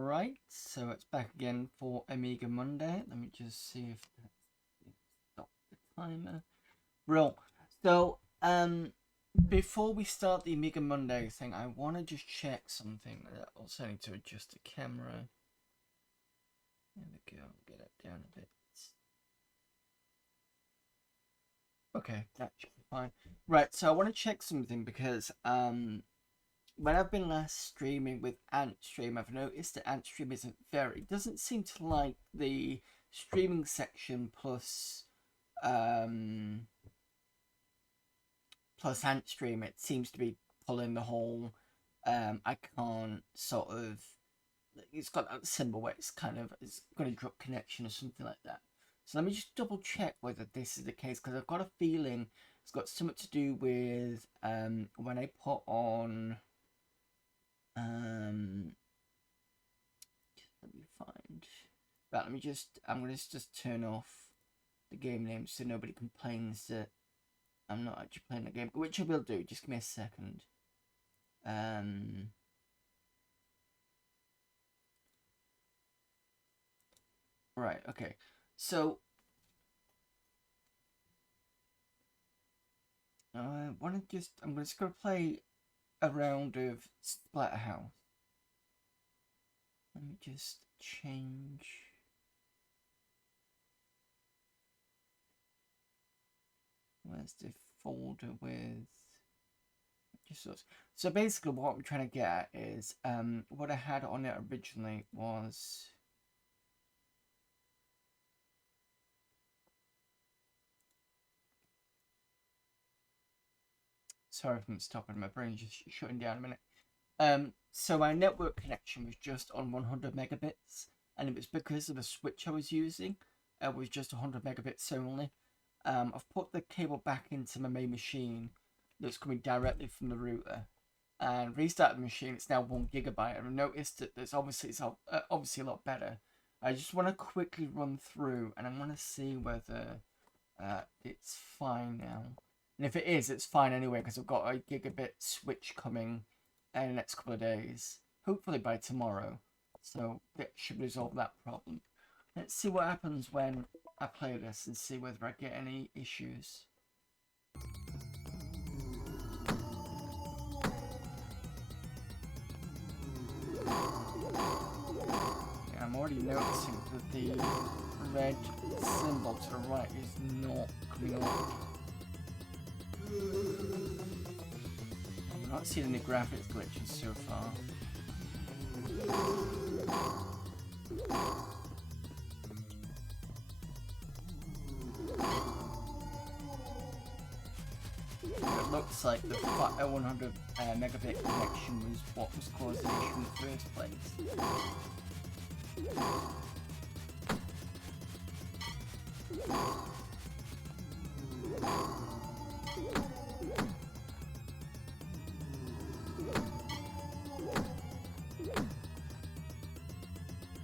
Right, so it's back again for Amiga Monday. Let me just see if that's stop the timer. Real. So, before we start the Amiga Monday thing, I want to just check something. I also need to adjust the camera. There we go. Get it down a bit. Okay, that should be fine. Right, so I want to check something because when I've been last streaming with AntStream, I've noticed that AntStream isn't very, doesn't seem to like the streaming section plus AntStream. It seems to be pulling the whole I can't sort of, it's got that symbol where it's kind of, it's going to drop connection or something like that. So let me just double check whether this is the case, because I've got a feeling it's got something to do with when I put on let me find. Right, let me just. I'm gonna just turn off the game name so nobody complains that I'm not actually playing the game, which I will do. Just give me a second. Right. Okay. So I want to just. I'm just gonna play a round of Splatterhouse. Let me just change. Where's the folder with? So basically what I'm trying to get at is what I had on it originally was sorry if I'm stopping, my brain's just shutting down a minute. So my network connection was just on 100 megabits, and it was because of the switch I was using. It was just 100 megabits only. I've put the cable back into my main machine that's coming directly from the router, and restarted the machine. It's now 1 gigabyte. I've noticed that there's obviously a lot better. I just want to quickly run through, and I want to see whether it's fine now. And if it is, it's fine anyway, because I've got a gigabit switch coming in the next couple of days. Hopefully by tomorrow. So that should resolve that problem. Let's see what happens when I play this and see whether I get any issues. Yeah, I'm already noticing that the red symbol to the right is not coming up. I'm not seeing any graphics glitches so far. It looks like the 100 megabit connection was what was causing the issue in the first place.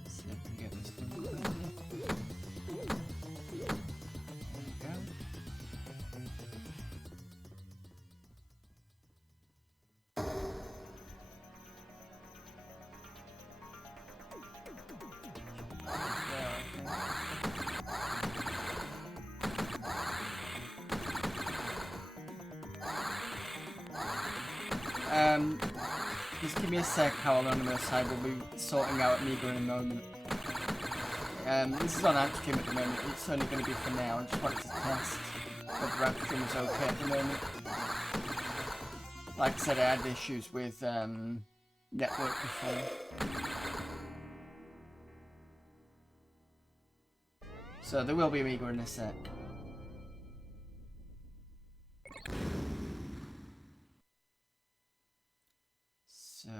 See if I can get this thing quickly. There we go. Just give me a sec, how Anonymous. I will be sorting out Amiga in a moment. This is on AntStream at the moment. It's only going to be for now. I just wanted to test whether AntStream is okay at the moment. Like I said, I had issues with network before. So there will be Amiga in a sec. So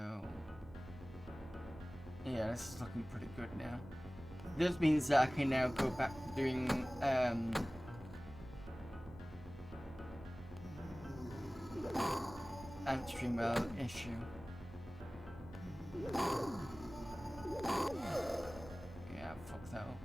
yeah, this is looking pretty good now. This means that I can now go back to doing AntStream issue. Yeah, fuck that up.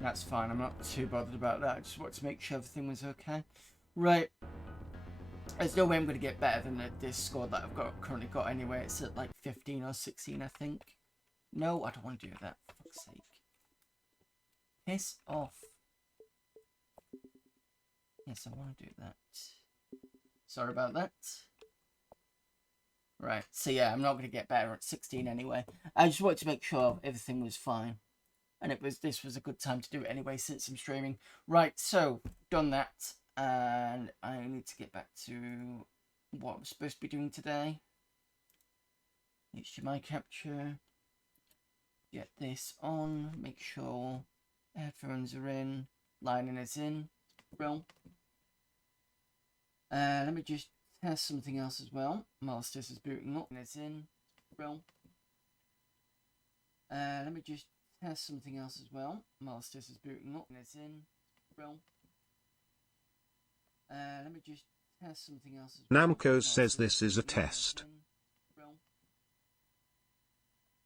That's fine. I'm not too bothered about that. I just wanted to make sure everything was okay. Right. There's no way I'm going to get better than this score that I've currently got anyway. It's at like 15 or 16, I think. No, I don't want to do that, for fuck's sake. Piss off. Yes, I want to do that. Sorry about that. Right, so yeah, I'm not going to get better at 16 anyway. I just wanted to make sure everything was fine. And this was a good time to do it anyway, since I'm streaming. Right, so, done that. And I need to get back to what I'm supposed to be doing today. HDMI capture. Get this on. Make sure headphones are in. Lining is in. Well, let me just test something else as well. Whilst this is booting up. It's in. Well, let me just test something else as well. Whilst this is booting up. It's in. Well, let me just test something else as well. Namco says this is a test.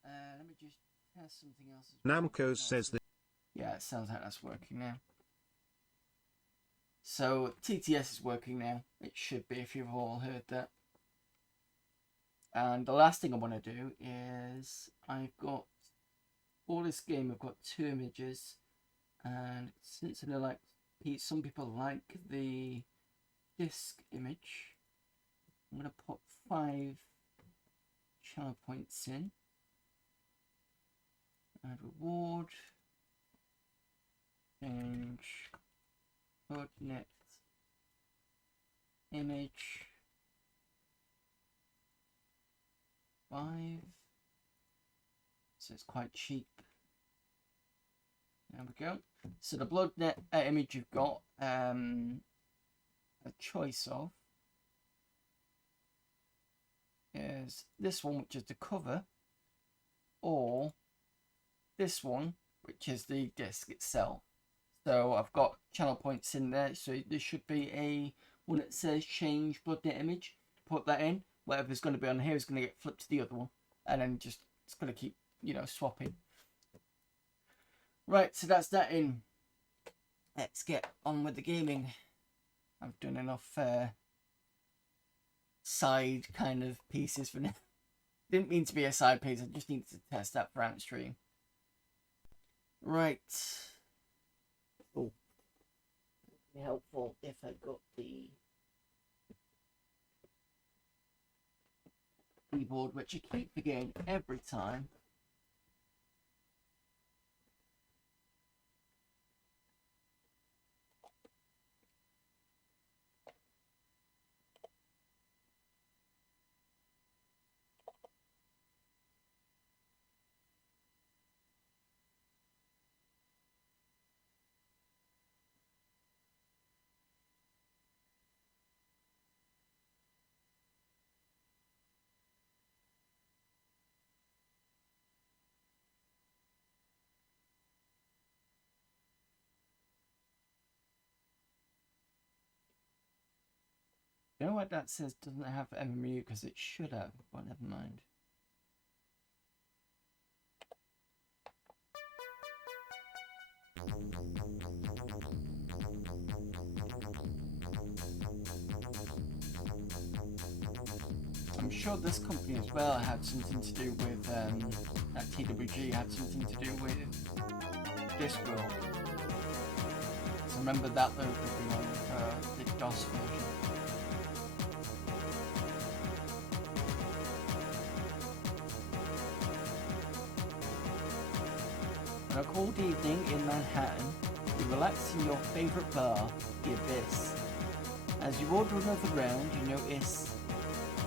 Let me just test something else as well. Namco says that. Yeah, it sounds like that's working now. So TTS is working now. It should be, if you've all heard that. And the last thing I want to do is I've got for this game. I've got 2 images, and since I know like some people like the disk image, I'm going to put 5 channel points in. Add reward. Change BloodNET image 5. So it's quite cheap. There we go. So the BloodNET image you've got a choice of is this one, which is the cover, or this one, which is the disc itself. So I've got channel points in there, so there should be a one that says change BloodNET image. Put that in. Whatever's going to be on here is going to get flipped to the other one, and then just it's going to keep, you know, swapping. Right, so that's that in. Let's get on with the gaming. I've done enough side kind of pieces for now. Didn't mean to be a side piece. I just needed to test that for out stream. Right. Oh, it'd be helpful if I got the keyboard, which I keep forgetting every time. You know what that says? Doesn't have MMU because it should have, but never mind. I'm sure this company as well had something to do with that TWG had something to do with Discworld. So remember that logo being on the DOS version. On a cold evening in Manhattan, you relax in your favourite bar, the Abyss. As you order another round, you notice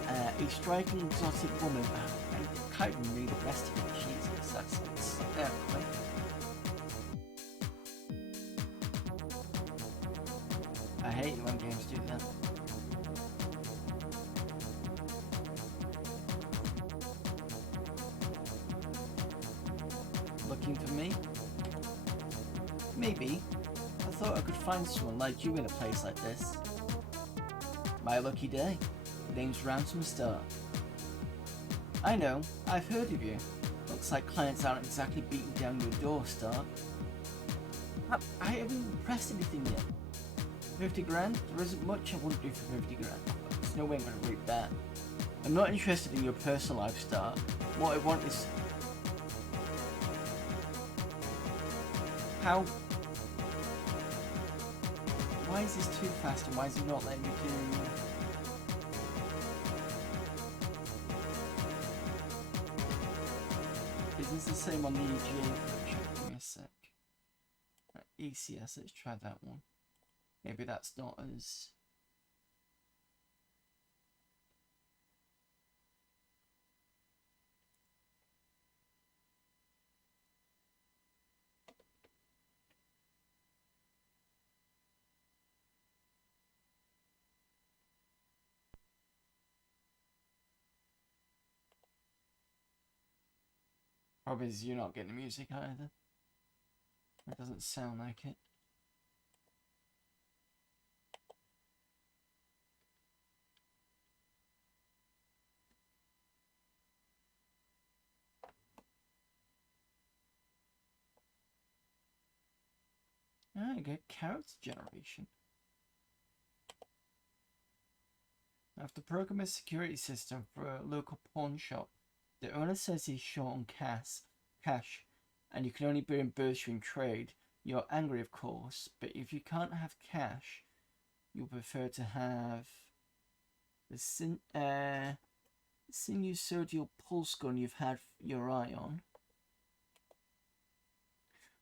a striking exotic woman. I can't even read the rest of it. Jesus, that's there quick. I hate it when games do that. Looking for me? Maybe. I thought I could find someone like you in a place like this. My lucky day. The name's Ransom Star. I know, I've heard of you. Looks like clients aren't exactly beating down your door, Star. I haven't even pressed anything yet. 50 grand? There isn't much I wouldn't do for 50 grand. There's no way I'm going to reap that. I'm not interested in your personal lifestyle. What I want is... How... Why is this too fast and why is it not letting me do... Is this the same on the EGA version? Give me a sec. Right, ECS, let's try that one. Maybe that's not as... Probably is you're not getting the music either. It doesn't sound like it. Ah, you get character generation. Now, if the program a security system for a local pawn shop, the owner says he's short on cash, and you can only be reimbursed in trade. You're angry, of course, but if you can't have cash, you'll prefer to have the sinusoidal pulse gun you've had your eye on.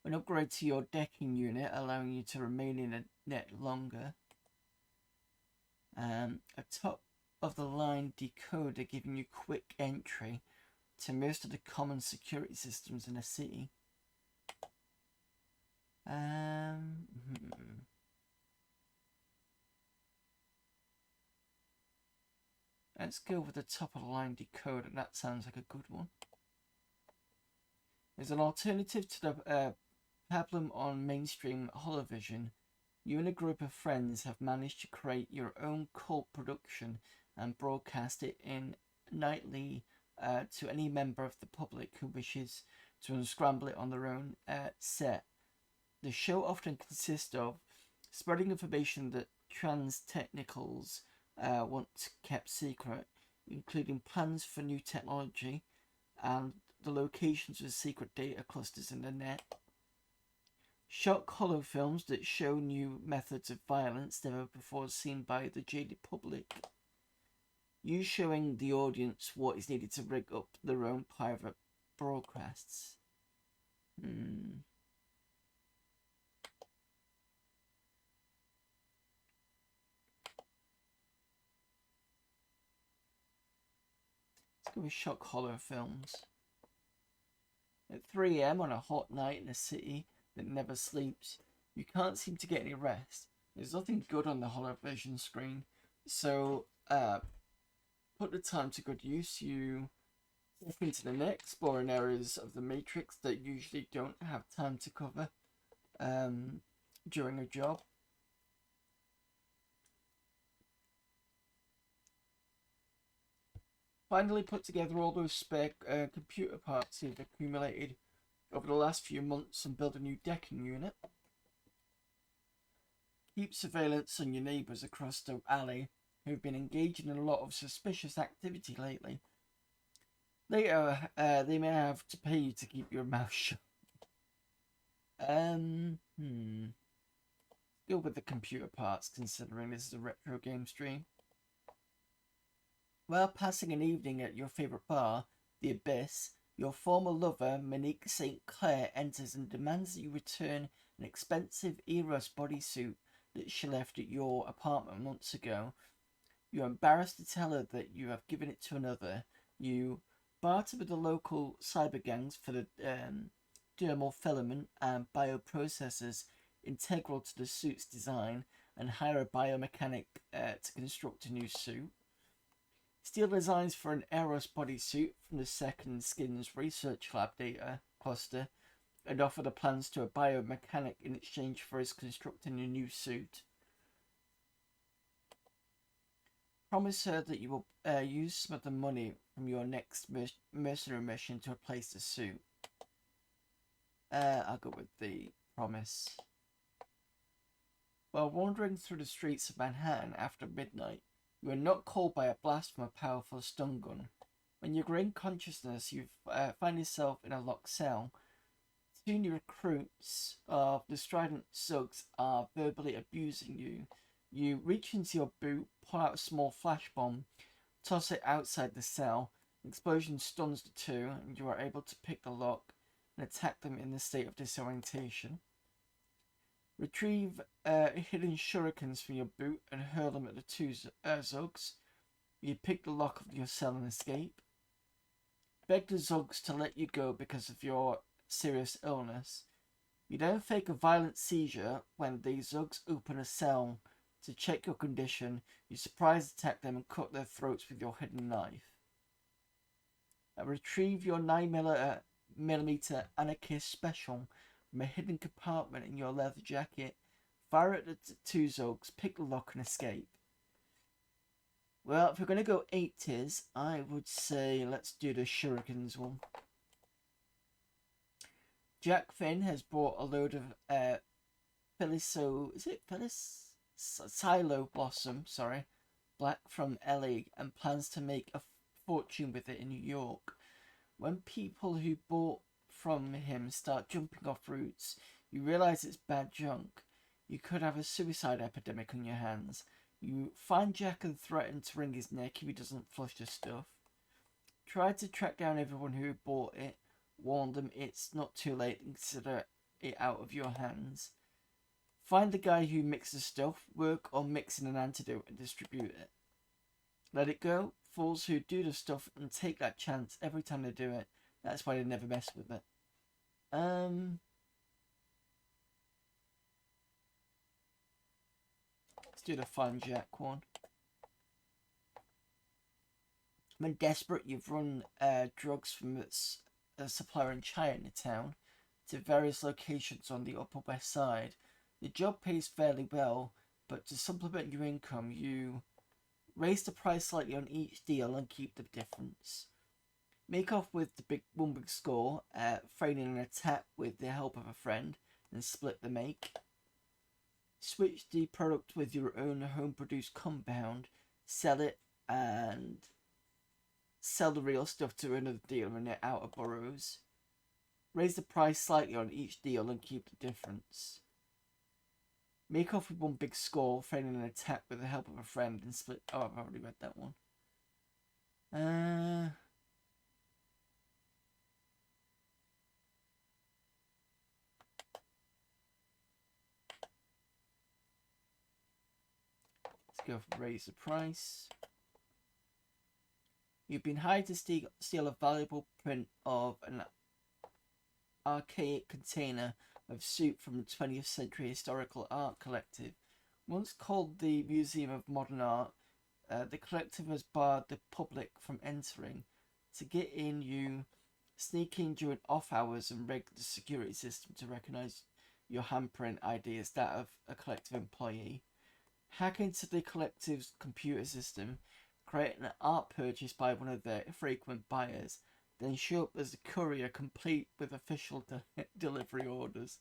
An upgrade to your decking unit, allowing you to remain in a net longer. A top of the line decoder giving you quick entry to most of the common security systems in a city. Let's go with the top of the line decoder. That sounds like a good one. There's an alternative to the problem on mainstream holovision. You and a group of friends have managed to create your own cult production and broadcast it in nightly to any member of the public who wishes to unscramble it on their own set. The show often consists of spreading information that trans technicals want kept secret, including plans for new technology and the locations of secret data clusters in the net. Shock hollow films that show new methods of violence never before seen by the jaded public. You showing the audience what is needed to rig up their own private broadcasts. Let's go with shock hollow films. At 3 AM on a hot night in a city that never sleeps, you can't seem to get any rest. There's nothing good on the holovision screen, so put the time to good use. You walk into the net, exploring areas of the matrix that usually don't have time to cover during a job. Finally put together all those spare computer parts you've accumulated over the last few months and build a new decking unit. Keep surveillance on your neighbours across the alley who've been engaging in a lot of suspicious activity lately. Later, they may have to pay you to keep your mouth shut. Go with the computer parts, considering this is a retro game stream. While passing an evening at your favourite bar, The Abyss, your former lover, Monique St. Clair, enters and demands that you return an expensive Eros bodysuit that she left at your apartment months ago. You're embarrassed to tell her that you have given it to another. You barter with the local cyber gangs for the dermal filament and bioprocessors integral to the suit's design and hire a biomechanic to construct a new suit. Steal designs for an Eros bodysuit from the Second Skins research lab data cluster and offer the plans to a biomechanic in exchange for his constructing a new suit. Promise her that you will use some of the money from your next mercenary mission to replace the suit. I'll go with the promise. While wandering through the streets of Manhattan after midnight, you are not called by a blast from a powerful stun gun. When you gain consciousness, you find yourself in a locked cell. Two new recruits of the Strident Zugs are verbally abusing you. You reach into your boot, pull out a small flash bomb, toss it outside the cell. An explosion stuns the two, and you are able to pick the lock and attack them in a state of disorientation. Retrieve hidden shurikens from your boot and hurl them at the two Zugs. You pick the lock of your cell and escape. Beg the Zugs to let you go because of your serious illness. You then fake a violent seizure when the Zugs open a cell. To check your condition, you surprise attack them and cut their throats with your hidden knife. Retrieve your 9mm Anarchist Special from a hidden compartment in your leather jacket. Fire at the two Zugs, pick the lock and escape. Well, if we're going to go 80s, I would say let's do the Shurikens one. Jack Finn has brought a load of Silo Blossom, black from LA and plans to make a fortune with it in New York. When people who bought from him start jumping off roofs, you realize it's bad junk. You could have a suicide epidemic on your hands. You find Jack and threaten to wring his neck if he doesn't flush the stuff. Try to track down everyone who bought it. Warn them it's not too late and consider it out of your hands. Find the guy who mixed the stuff. Work on mixing an antidote and distribute it. Let it go. Fools who do the stuff and take that chance every time they do it. That's why they never mess with it. Let's do the Find Jack one. When desperate, you've run drugs from a supplier in Chinatown to various locations on the Upper West Side. The job pays fairly well, but to supplement your income, you raise the price slightly on each deal and keep the difference. Make off with the big score, feigning an attack with the help of a friend, and split the make. Switch the product with your own home-produced compound, sell it, and sell the real stuff to another dealer in the outer boroughs. Raise the price slightly on each deal and keep the difference. Make off with one big score, feigning an attack with the help of a friend, and split... Oh, I've already read that one. Let's go for raise the price. You've been hired to steal a valuable print of an archaic container of soup from the 20th Century Historical Art Collective. Once called the Museum of Modern Art, the collective has barred the public from entering. To get in, you sneak in during off hours and rig the security system to recognise your handprint ID as that of a collective employee. Hack into the collective's computer system, create an art purchase by one of their frequent buyers, then show up as a courier complete with official delivery orders.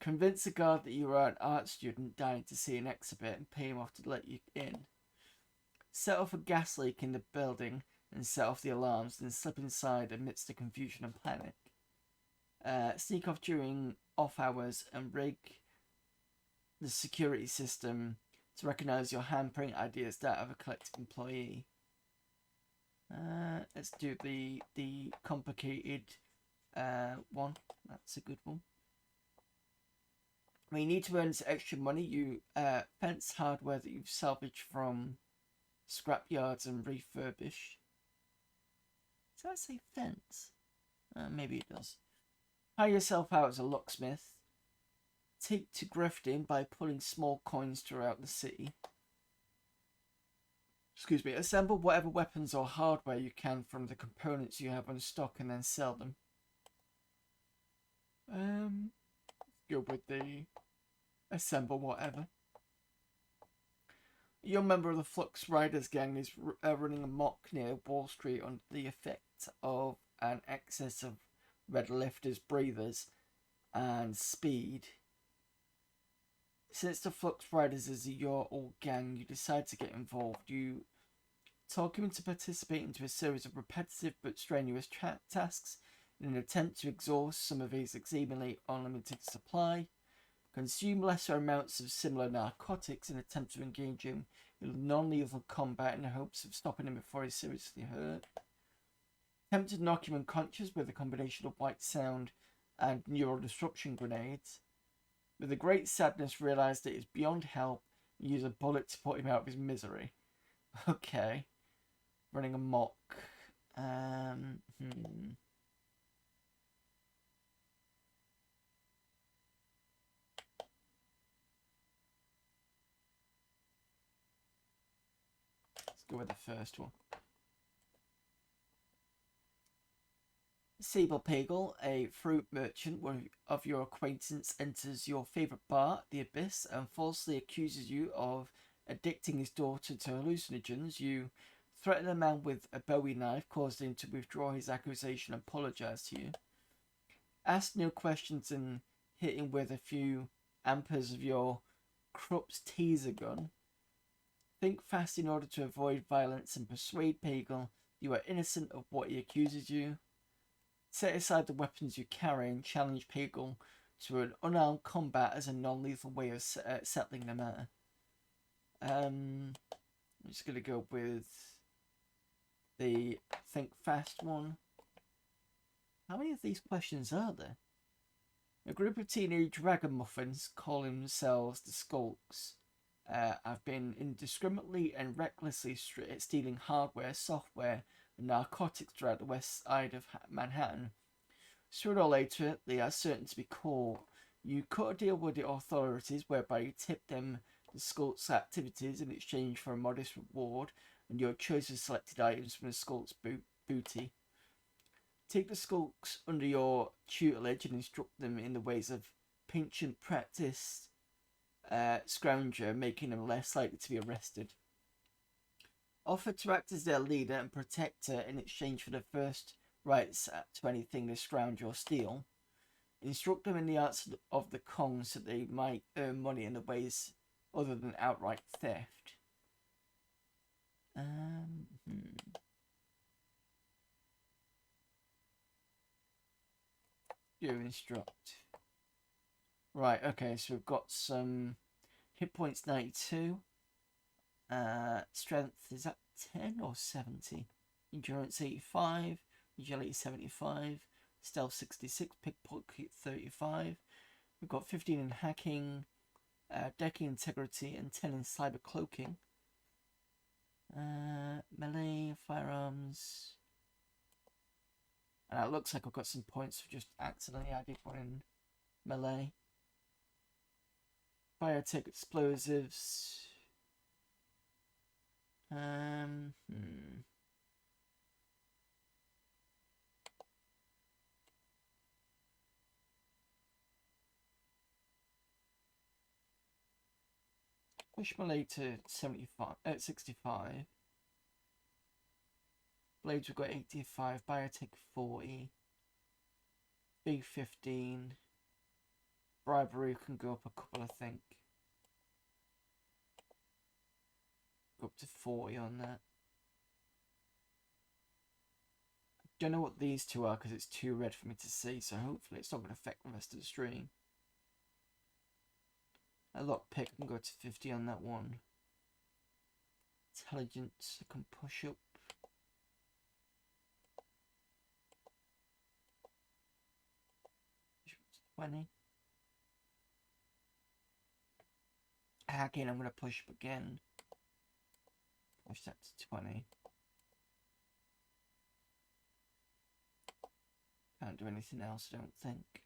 Convince the guard that you are an art student dying to see an exhibit and pay him off to let you in. Set off a gas leak in the building and set off the alarms, then slip inside amidst the confusion and panic. Sneak off during off hours and rig the security system to recognise your handprint ID as that of a collective employee. Let's do the complicated one. That's a good one. When you need to earn some extra money, you fence hardware that you've salvaged from scrapyards and refurbish. Does that say fence? Maybe it does. Hire yourself out as a locksmith. Take to grifting by pulling small coins throughout the city. Excuse me. Assemble whatever weapons or hardware you can from the components you have on stock and then sell them. Go with the assemble whatever. A young member of the Flux Riders gang is running amok near Wall Street under the effect of an excess of red lifters, breathers, and speed. Since the Flux Riders is your old gang, you decide to get involved. You talk him into participating into a series of repetitive but strenuous tasks in an attempt to exhaust some of his exceedingly unlimited supply. Consume lesser amounts of similar narcotics in an attempt to engage him in non-lethal combat in the hopes of stopping him before he's seriously hurt. Attempt to knock him unconscious with a combination of white sound and neural disruption grenades. With a great sadness, realise that it's beyond help and use a bullet to put him out of his misery. Okay. Running amok. Let's go with the first one. Sable Pagel, a fruit merchant of your acquaintance, enters your favourite bar, the Abyss, and falsely accuses you of addicting his daughter to hallucinogens. You threaten a man with a Bowie knife, causing him to withdraw his accusation and apologise to you. Ask no questions and hit him with a few amperes of your Krupp's teaser gun. Think fast in order to avoid violence and persuade Pagel you are innocent of what he accuses you. Set aside the weapons you carry and challenge Pagel to an unarmed combat as a non-lethal way of settling the matter. I'm just going to go with the think fast one. How many of these questions are there? A group of teenage ragamuffins calling themselves the Skulks have been indiscriminately and recklessly stealing hardware, software, and narcotics throughout the west side of Manhattan. Sooner or later, they are certain to be caught. You cut a deal with the authorities whereby you tip them the Skulks' activities in exchange for a modest reward and your choice of selected items from the Skulks' booty. Take the Skulks under your tutelage and instruct them in the ways of penchant practice scrounger, making them less likely to be arrested. Offer to act as their leader and protector in exchange for the first rights to anything they scrounge or steal. Instruct them in the arts of the con so they might earn money in the ways other than outright theft. You instruct. Right, okay, so we've got some hit points 92. Strength, is that 10 or 70? Endurance 85, agility 75, stealth 66, pickpocket 35. We've got 15 in hacking, decking integrity, and 10 in cyber cloaking. Melee, firearms. And it looks like I've got some points for just accidentally added one in melee. Biotech explosives. Push melee to 65. Blades we've got 85, biotech 40, big 15. Bribery can go up a couple, I think. Go up to 40 on that. I don't know what these two are because it's too red for me to see, so hopefully it's not going to affect the rest of the stream. A lockpick can go to 50 on that one. Intelligence I can push up. Push up to 20. Hacking I'm going to push up again. Push that to 20. Can't do anything else, I don't think.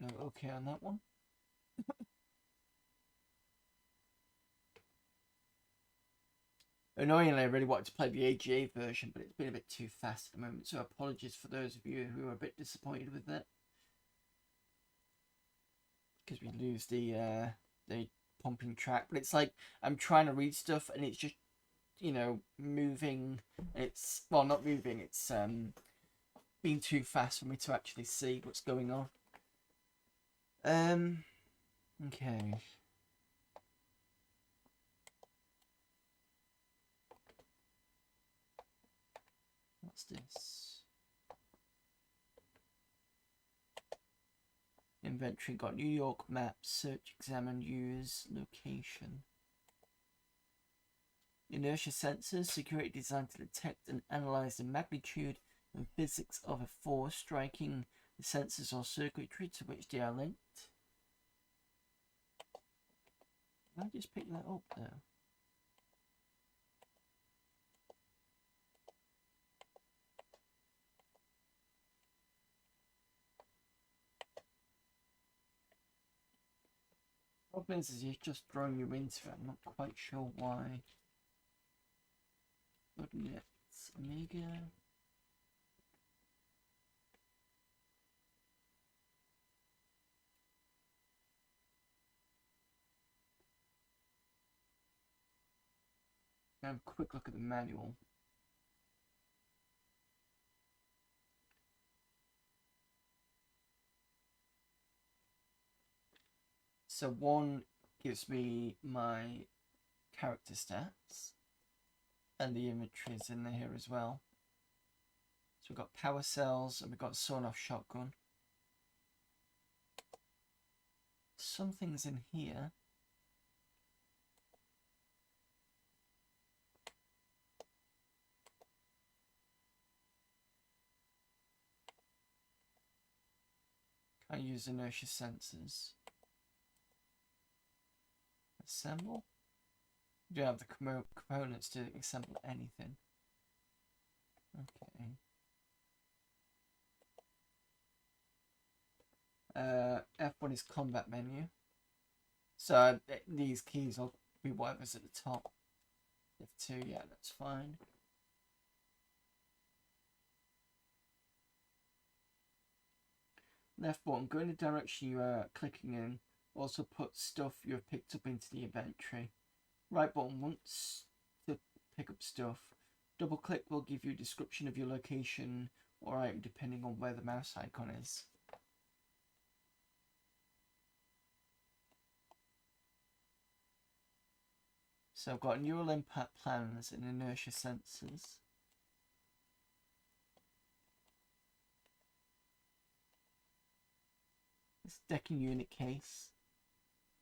Let's go okay on that one. Annoyingly, I really wanted to play the AGA version, but it's been a bit too fast at the moment, so apologies for those of you who are a bit disappointed with that. Because we lose the pumping track, but it's like I'm trying to read stuff and it's just, you know, moving. It's, well, not moving, it's been too fast for me to actually see what's going on. Okay. What's this? Inventory, got New York map, search, examine, use, location. Inertia sensors, security designed to detect and analyze the magnitude and physics of a force striking the sensors or circuitry to which they are linked. Can I just pick that up there? Problem is he's just throwing you into it. I'm not quite sure why. BloodNET, Amiga. Have a quick look at the manual. So one gives me my character stats, and the inventory is in here as well. So we've got power cells and we've got sawn-off shotgun. Something's in here. Can I use inertia sensors? Assemble? We don't have the components to assemble anything. Okay. F1 is combat menu. So these keys will be whatever's at the top. F2, yeah, that's fine. Left button, go in the direction you are clicking in. Also put stuff you have picked up into the inventory. Right button wants to pick up stuff. Double click will give you a description of your location or item depending on where the mouse icon is. So I've got neural impact plans and inertia sensors. This decking unit case.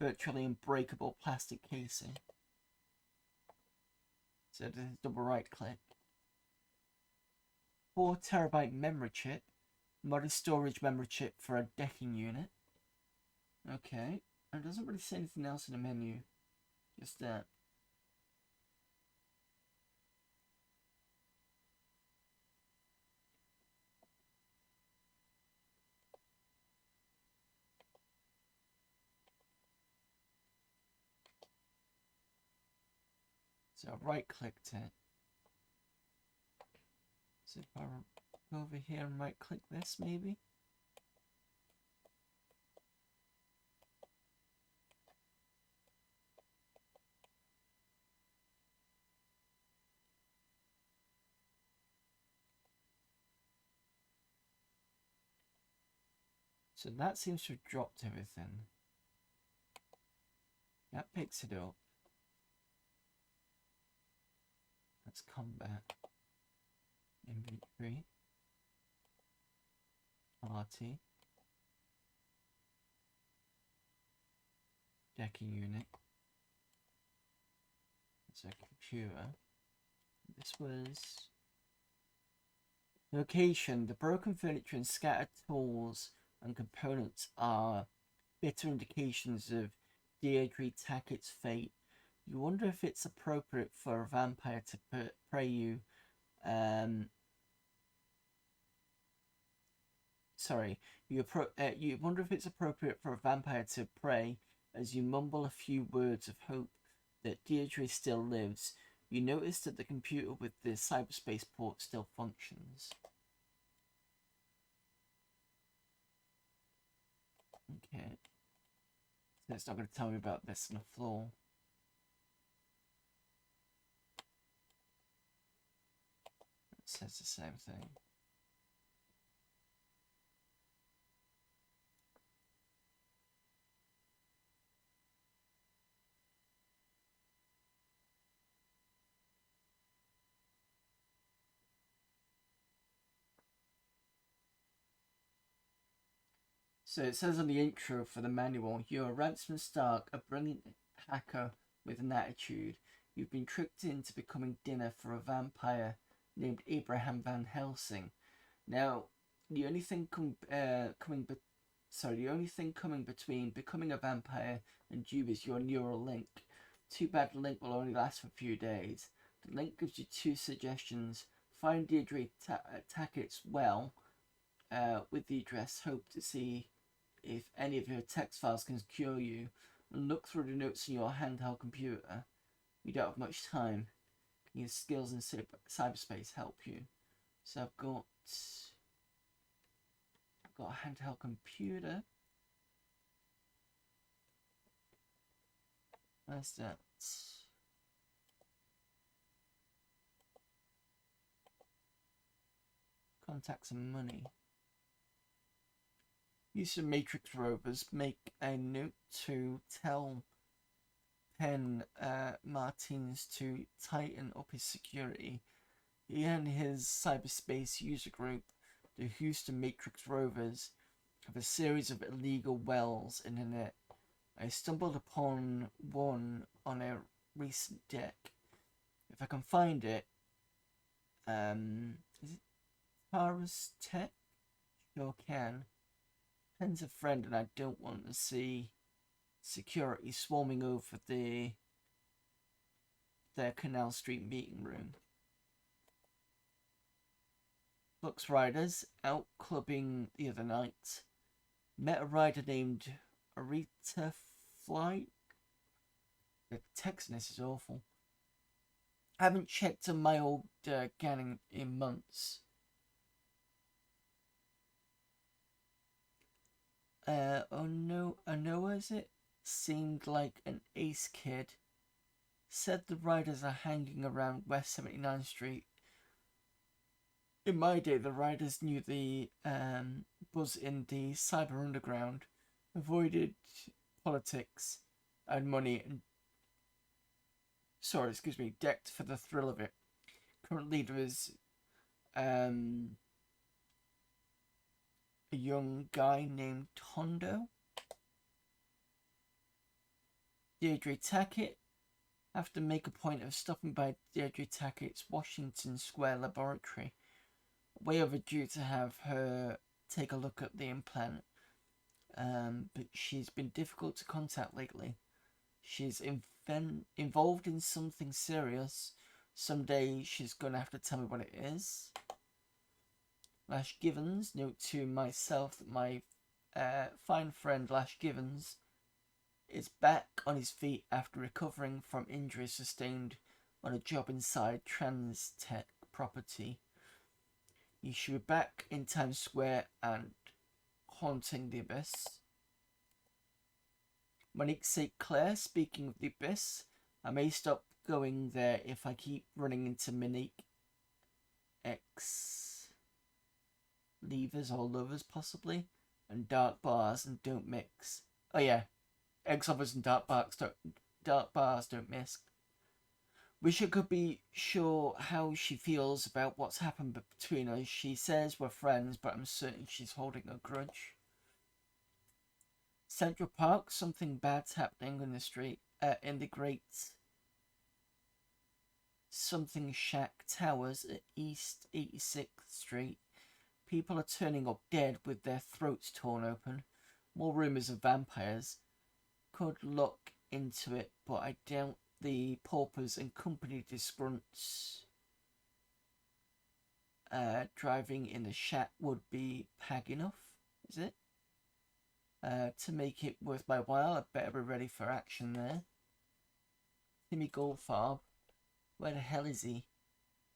Virtually unbreakable plastic casing. So this is double right click. 4 terabyte memory chip. Modest storage memory chip for a decking unit. Okay. It doesn't really say anything else in the menu. Just that. So I right clicked it. So if I go over here and right click this maybe. So that seems to have dropped everything. That picks it up. Let's combat. Inventory. Party. Decking unit. It's a computer. This was location. The broken furniture and scattered tools and components are bitter indications of Deirdre Tackett's fate. You wonder if it's appropriate for a vampire to prey you. You wonder if it's appropriate for a vampire to prey as you mumble a few words of hope that Deirdre still lives. You notice that the computer with the cyberspace port still functions. Okay. So it's not going to tell me about this on the floor. It says the same thing. So it says on the intro for the manual, you're Ransom Stark, a brilliant hacker with an attitude. You've been tricked into becoming dinner for a vampire named Abraham Van Helsing. Now, the only thing coming between becoming a vampire and you is your neural link. Too bad the link will only last for a few days. The link gives you two suggestions. Find Deirdre Tackett's well with the address. Hope to see if any of your text files can cure you. And look through the notes on your handheld computer. You don't have much time. Can your skills in cyberspace help you? So I've got a handheld computer. Where's that? Contacts and money. Use of Matrix rovers. Make a note to tell Penn Martins to tighten up his security. He and his cyberspace user group, the Houston Matrix Rovers, have a series of illegal wells in the net. I stumbled upon one on a recent deck. If I can find it, is it Paris Tech? Sure can. Penn's a friend, and I don't want to see security swarming over their Canal Street meeting room. Bucks Riders out clubbing the other night. Met a rider named Arita Flight. The Texanness is awful. I haven't checked on my old gang in months. Anoa, is it? Seemed like an ace kid. Said the riders are hanging around West 79th Street. In my day, the riders knew the buzz in the cyber underground, avoided politics and money, and decked for the thrill of it. Current leader is a young guy named Tondo. Deirdre Tackett. Have to make a point of stopping by Deirdre Tackett's Washington Square laboratory. Way overdue to have her take a look at the implant. But she's been difficult to contact lately. She's involved in something serious. Someday she's going to have to tell me what it is. Lash Givens, note to myself that my fine friend Lash Givens is back on his feet after recovering from injuries sustained on a job inside Trans Tech property. He should be back in Times Square and haunting the Abyss. Monique St. Clair, speaking of the Abyss, I may stop going there if I keep running into Monique X levers or lovers possibly, and dark bars and don't mix. Oh yeah, X lovers and dark bars don't mix. Wish I could be sure how she feels about what's happened between us. She says we're friends, but I'm certain she's holding a grudge. Central Park, something bad's happening in the street, in the Great Something Shack Towers at East 86th Street. People are turning up dead with their throats torn open. More rumours of vampires. Could look into it, but I doubt the paupers and company disgrunts driving in the shack would be pag enough, is it? To make it worth my while, I better be ready for action there. Timmy Goldfarb, where the hell is he?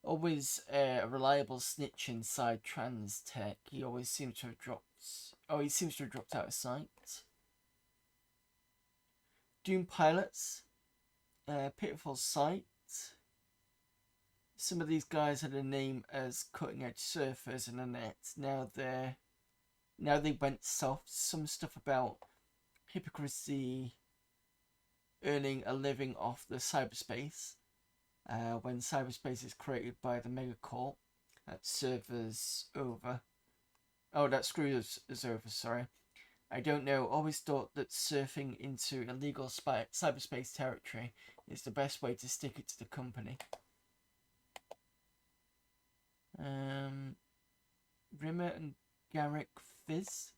Always a reliable snitch inside Trans Tech. He always seems to have dropped. Oh, he seems to have dropped out of sight. Doom Pilots. Pitiful sight. Some of these guys had a name as cutting edge surfers in the net. Now they went soft. Some stuff about hypocrisy, earning a living off the cyberspace. When cyberspace is created by the megacorp, that servers over. Oh, that screws is over. Sorry. I don't know. Always thought that surfing into illegal cyberspace territory is the best way to stick it to the company. Rimmer and Garrick Fizz.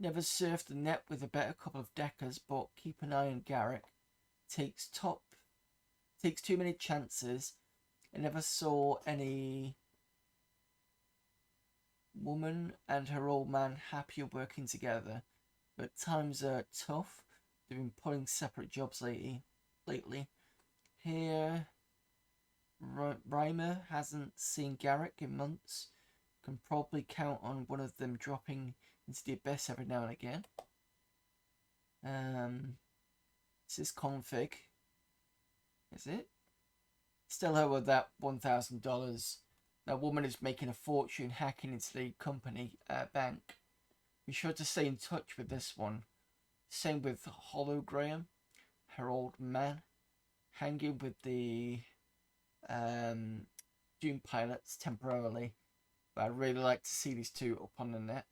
Never surfed the net with a better couple of deckers, but keep an eye on Garrick. Takes too many chances. I never saw any woman and her old man happier working together, but times are tough. They've been pulling separate jobs lately. Here, Reimer hasn't seen Garrick in months. Can probably count on one of them dropping into the abyss every now and again. This is config. Is it? Still owe that $1,000. That woman is making a fortune hacking into the company bank. Be sure to stay in touch with this one. Same with Hologram, her old man, hanging with the Doom pilots temporarily. But I'd really like to see these two up on the net.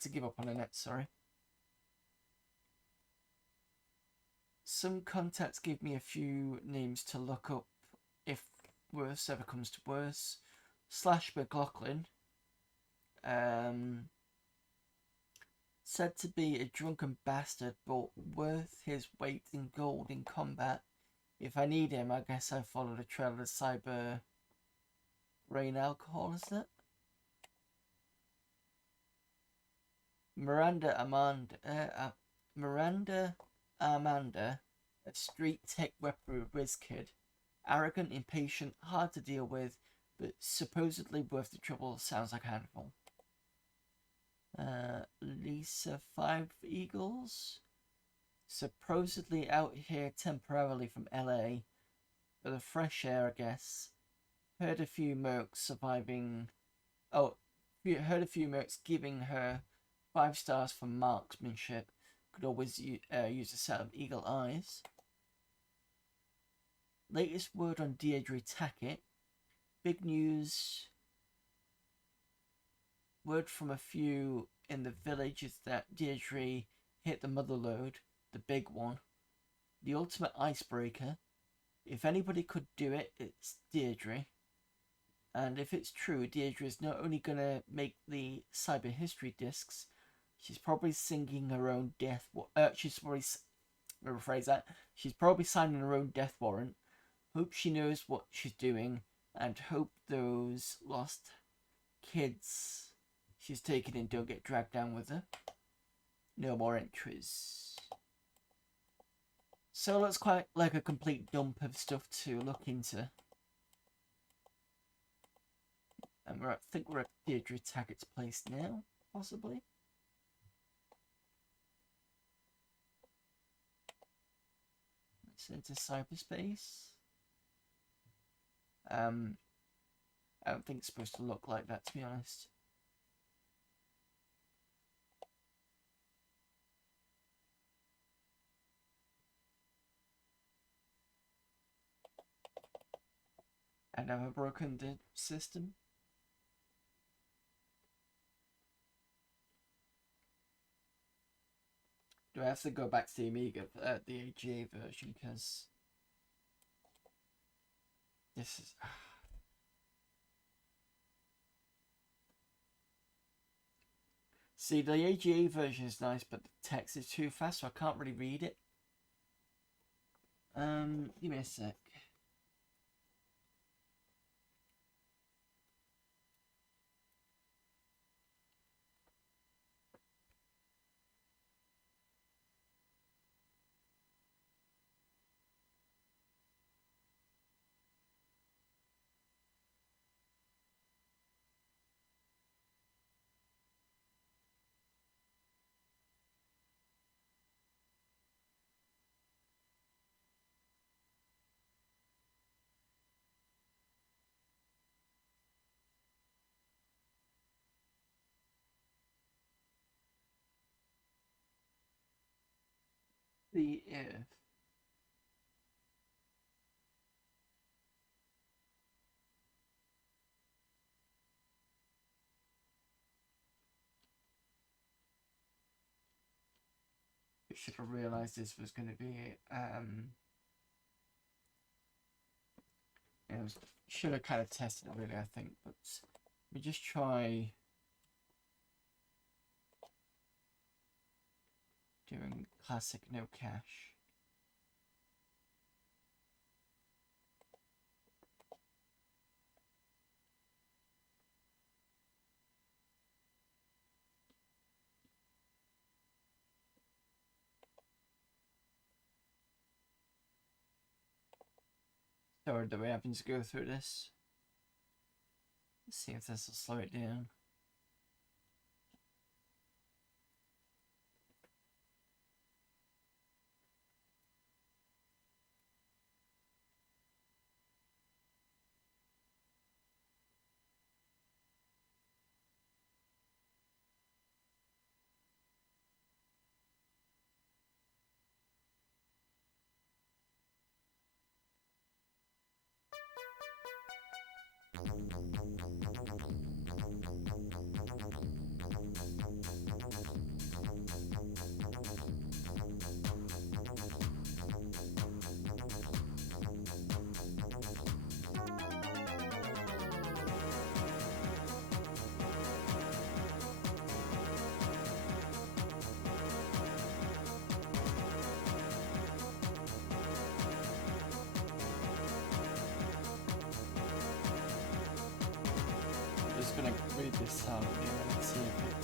To give up on the net, sorry. Some contacts give me a few names to look up if worse ever comes to worse. Slash McLaughlin. Said to be a drunken bastard, but worth his weight in gold in combat. If I need him, I guess I follow the trail of cyber rain alcohol, isn't it? Miranda Amanda, a street tech whiz kid. Arrogant, impatient, hard to deal with, but supposedly worth the trouble. Sounds like a handful. Lisa 5 Eagles. Supposedly out here temporarily from LA. For the fresh air, I guess. Heard a few mercs surviving. Heard a few mercs giving her 5 stars for marksmanship. Could always use a set of eagle eyes. Latest word on Deirdre Tackett. Big news. Word from a few in the village is that Deirdre hit the mother lode, the big one. The ultimate icebreaker. If anybody could do it, it's Deirdre. And if it's true, Deirdre is not only going to make the cyber history discs, she's probably singing her own death. She's probably signing her own death warrant. Hope she knows what she's doing, and hope those lost kids she's taken in don't get dragged down with her. No more entries. So that's quite like a complete dump of stuff to look into. And I think we're at Deirdre Tackett's place now, possibly. Let's enter cyberspace. I don't think it's supposed to look like that, to be honest. I never broken the system. Do I have to go back to the Amiga, the AGA version, because this is... See, the AGA version is nice, but the text is too fast, so I can't really read it. Give me a sec. The if. should have realised this was going to be should have kind of tested it really, I think, but we just try doing classic no cache. Sorry that we're having to go through this. Let's see if this will slow it down. Just gonna read this out here and see if it.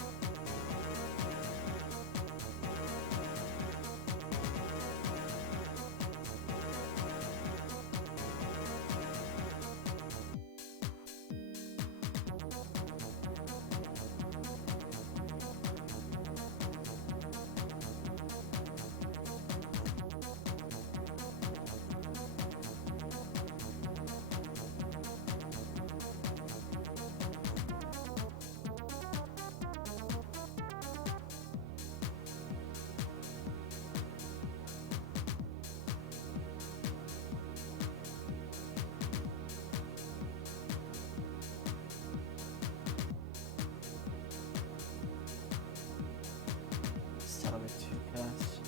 Tell it too fast.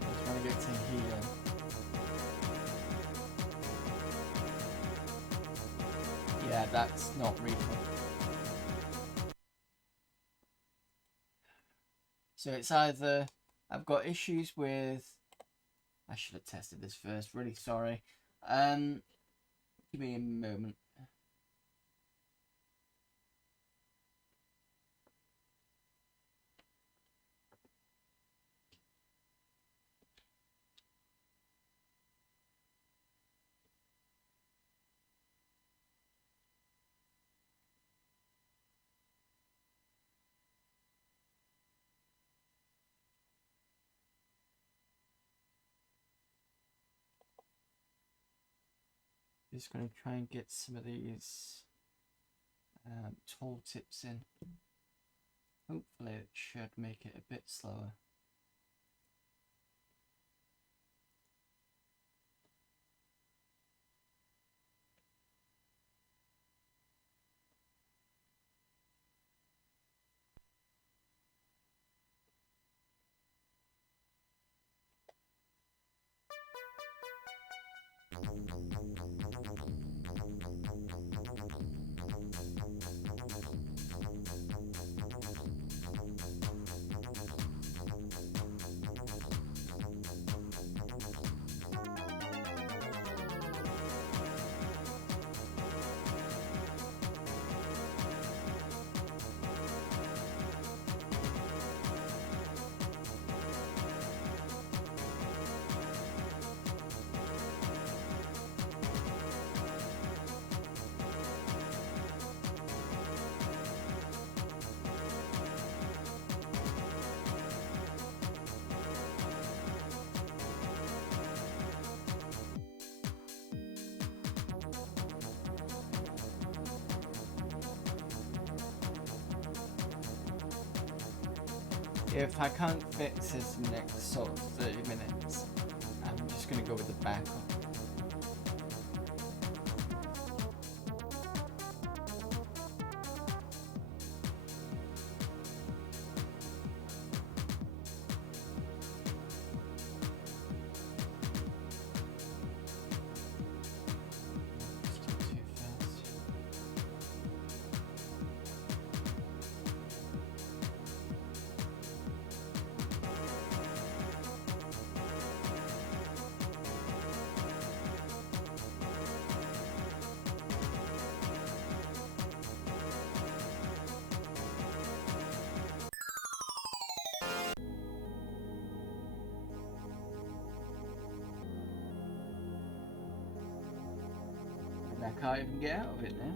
I'm trying to get to here. Yeah, that's not readable. So it's either I've got issues with. I should have tested this first. Really sorry. Give me a moment. Just going to try and get some of these tool tips in. Hopefully it should make it a bit slower. If I can't fix this in the next sort of 30 minutes, I'm just going to go with the backup. I can't even get out of it now.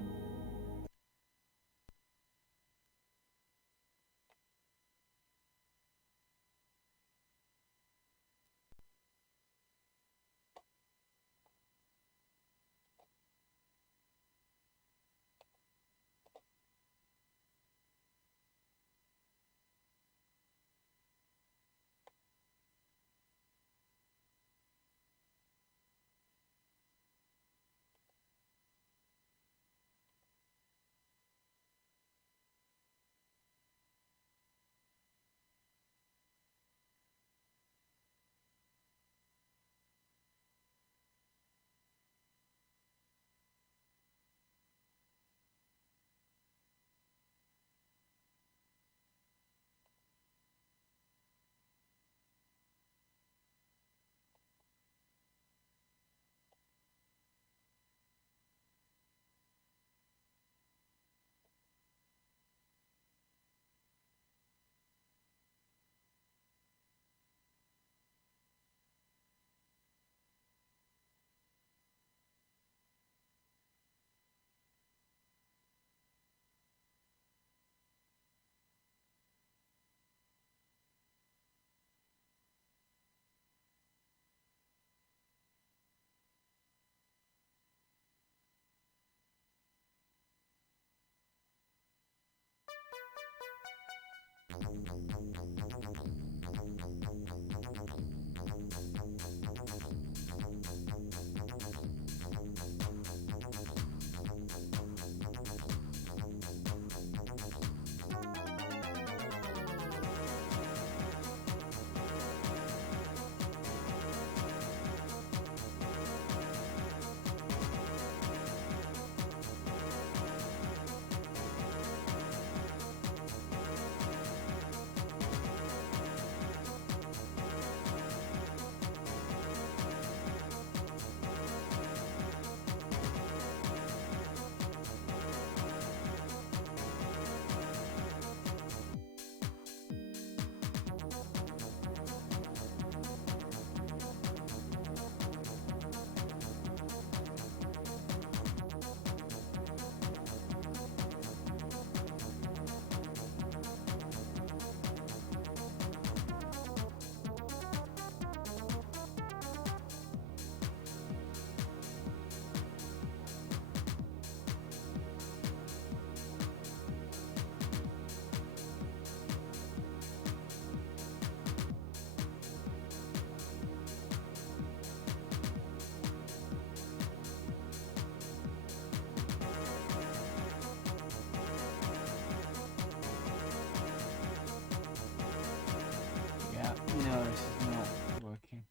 Yeah, no, this is not working.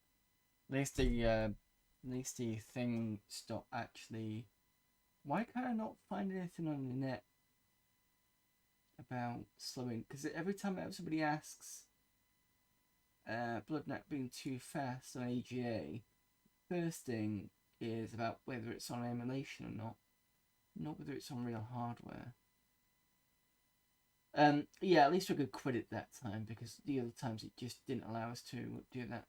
At least the thing stopped actually. Why can't I not find anything on the net about slowing? Because every time somebody asks, BloodNET being too fast on AGA, first thing is about whether it's on emulation or not whether it's on real hardware. Yeah, at least we could quit it that time, because the other times it just didn't allow us to do that.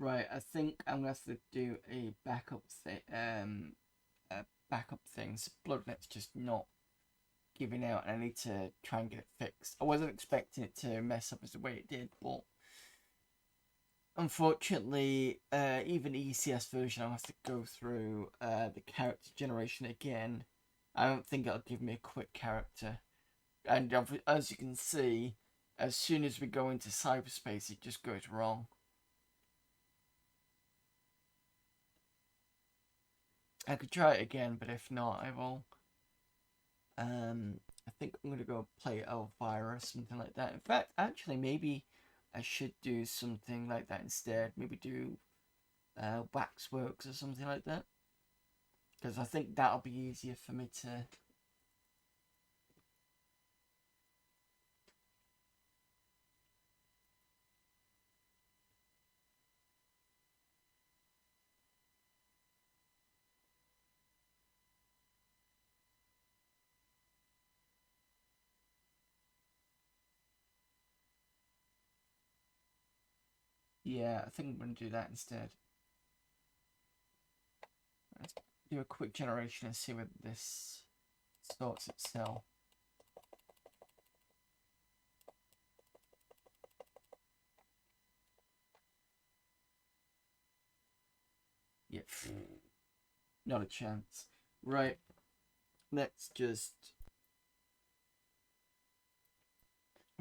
Right, I think I'm gonna have to do a backup thing. Backup things. BloodNet's just not giving out, and I need to try and get it fixed. I wasn't expecting it to mess up as the way it did, but unfortunately, even the ECS version, I'll have to go through the character generation again. I don't think it'll give me a quick character, and as you can see, as soon as we go into cyberspace, it just goes wrong. I could try it again, but if not, I will. I think I'm gonna go play Elvira or something like that. In fact, actually, maybe I should do something like that instead. Maybe do Waxworks or something like that, because I think that'll be easier for me to. Yeah, I think I'm going to do that instead. Let's do a quick generation and see whether this sorts itself. Yep. Not a chance. Right. Let's just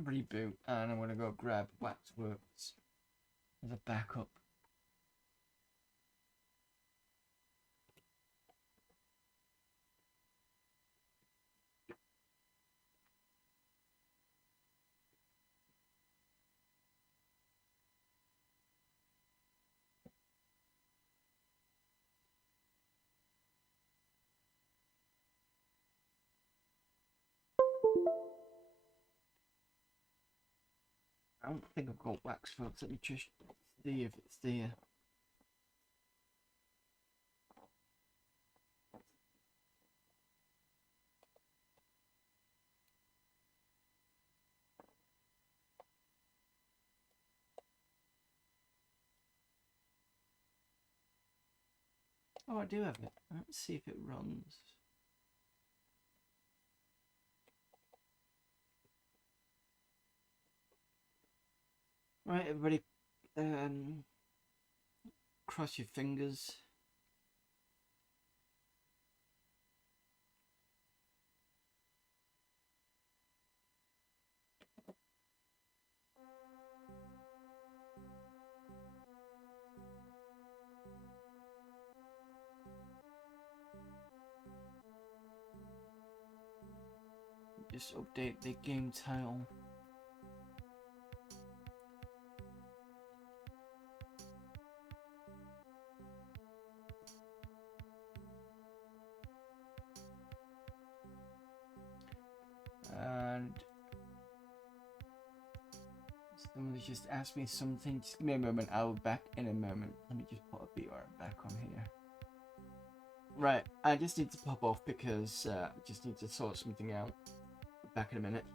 reboot, and I'm going to go grab Waxworks as a backup. I don't think I've got Waxworks. Let me just see if it's there. Oh, I do have it. Let's see if it runs. Right, everybody, cross your fingers. Just update the game tile. And somebody just asked me something. Just give me a moment. I'll be back in a moment. Let me just put a BR back on here. Right, I just need to pop off because I just need to sort something out. Back in a minute.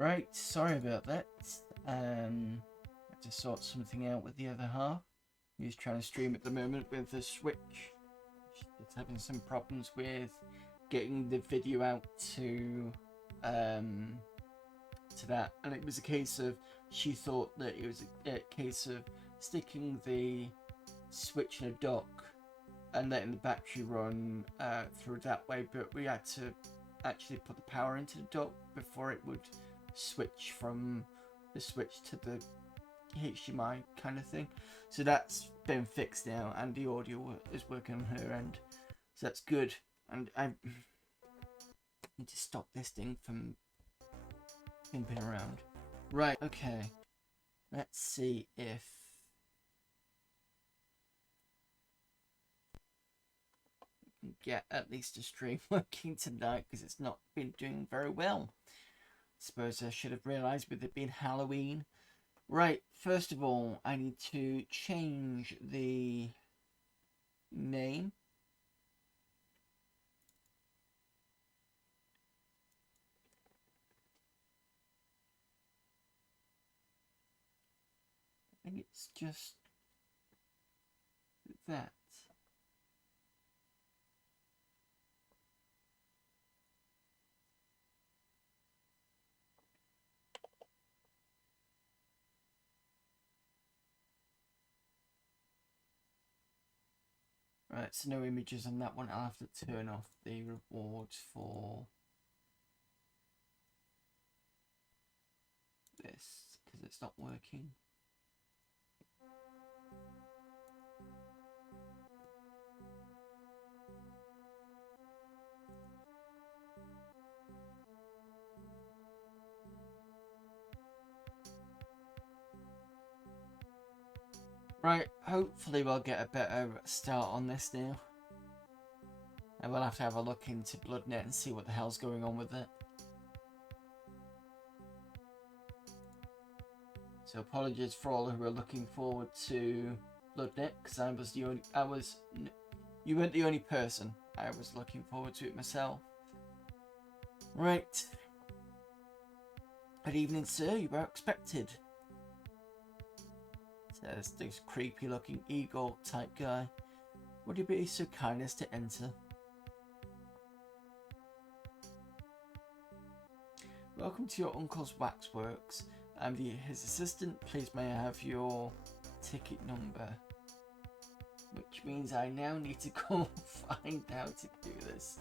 Right, sorry about that. I had to sort something out with the other half. He's trying to stream at the moment with the Switch. She's having some problems with getting the video out to that, and it was a case of she thought that it was a case of sticking the Switch in a dock and letting the battery run through that way, but we had to actually put the power into the dock before it would switch from the Switch to the HDMI kind of thing. So that's been fixed now, and the audio is working on her end, so that's good. And I need to stop this thing from pimping around. Right, okay, let's see if we can get at least a stream working tonight, because it's not been doing very well. Suppose I should have realised with it being Halloween. Right, first of all, I need to change the name. I think it's just that. Right, so no images on that one. I'll have to turn off the rewards for this because it's not working. Right, hopefully we'll get a better start on this now. And we'll have to have a look into BloodNET and see what the hell's going on with it. So apologies for all who are looking forward to BloodNET, because I was the only, you weren't the only person. I was looking forward to it myself. Right. Good evening, sir. You were expected. Says this creepy looking eagle type guy. Would you be so kind as to enter? Welcome to your uncle's waxworks. I'm his assistant. Please may I have your ticket number? Which means I now need to go find how to do this.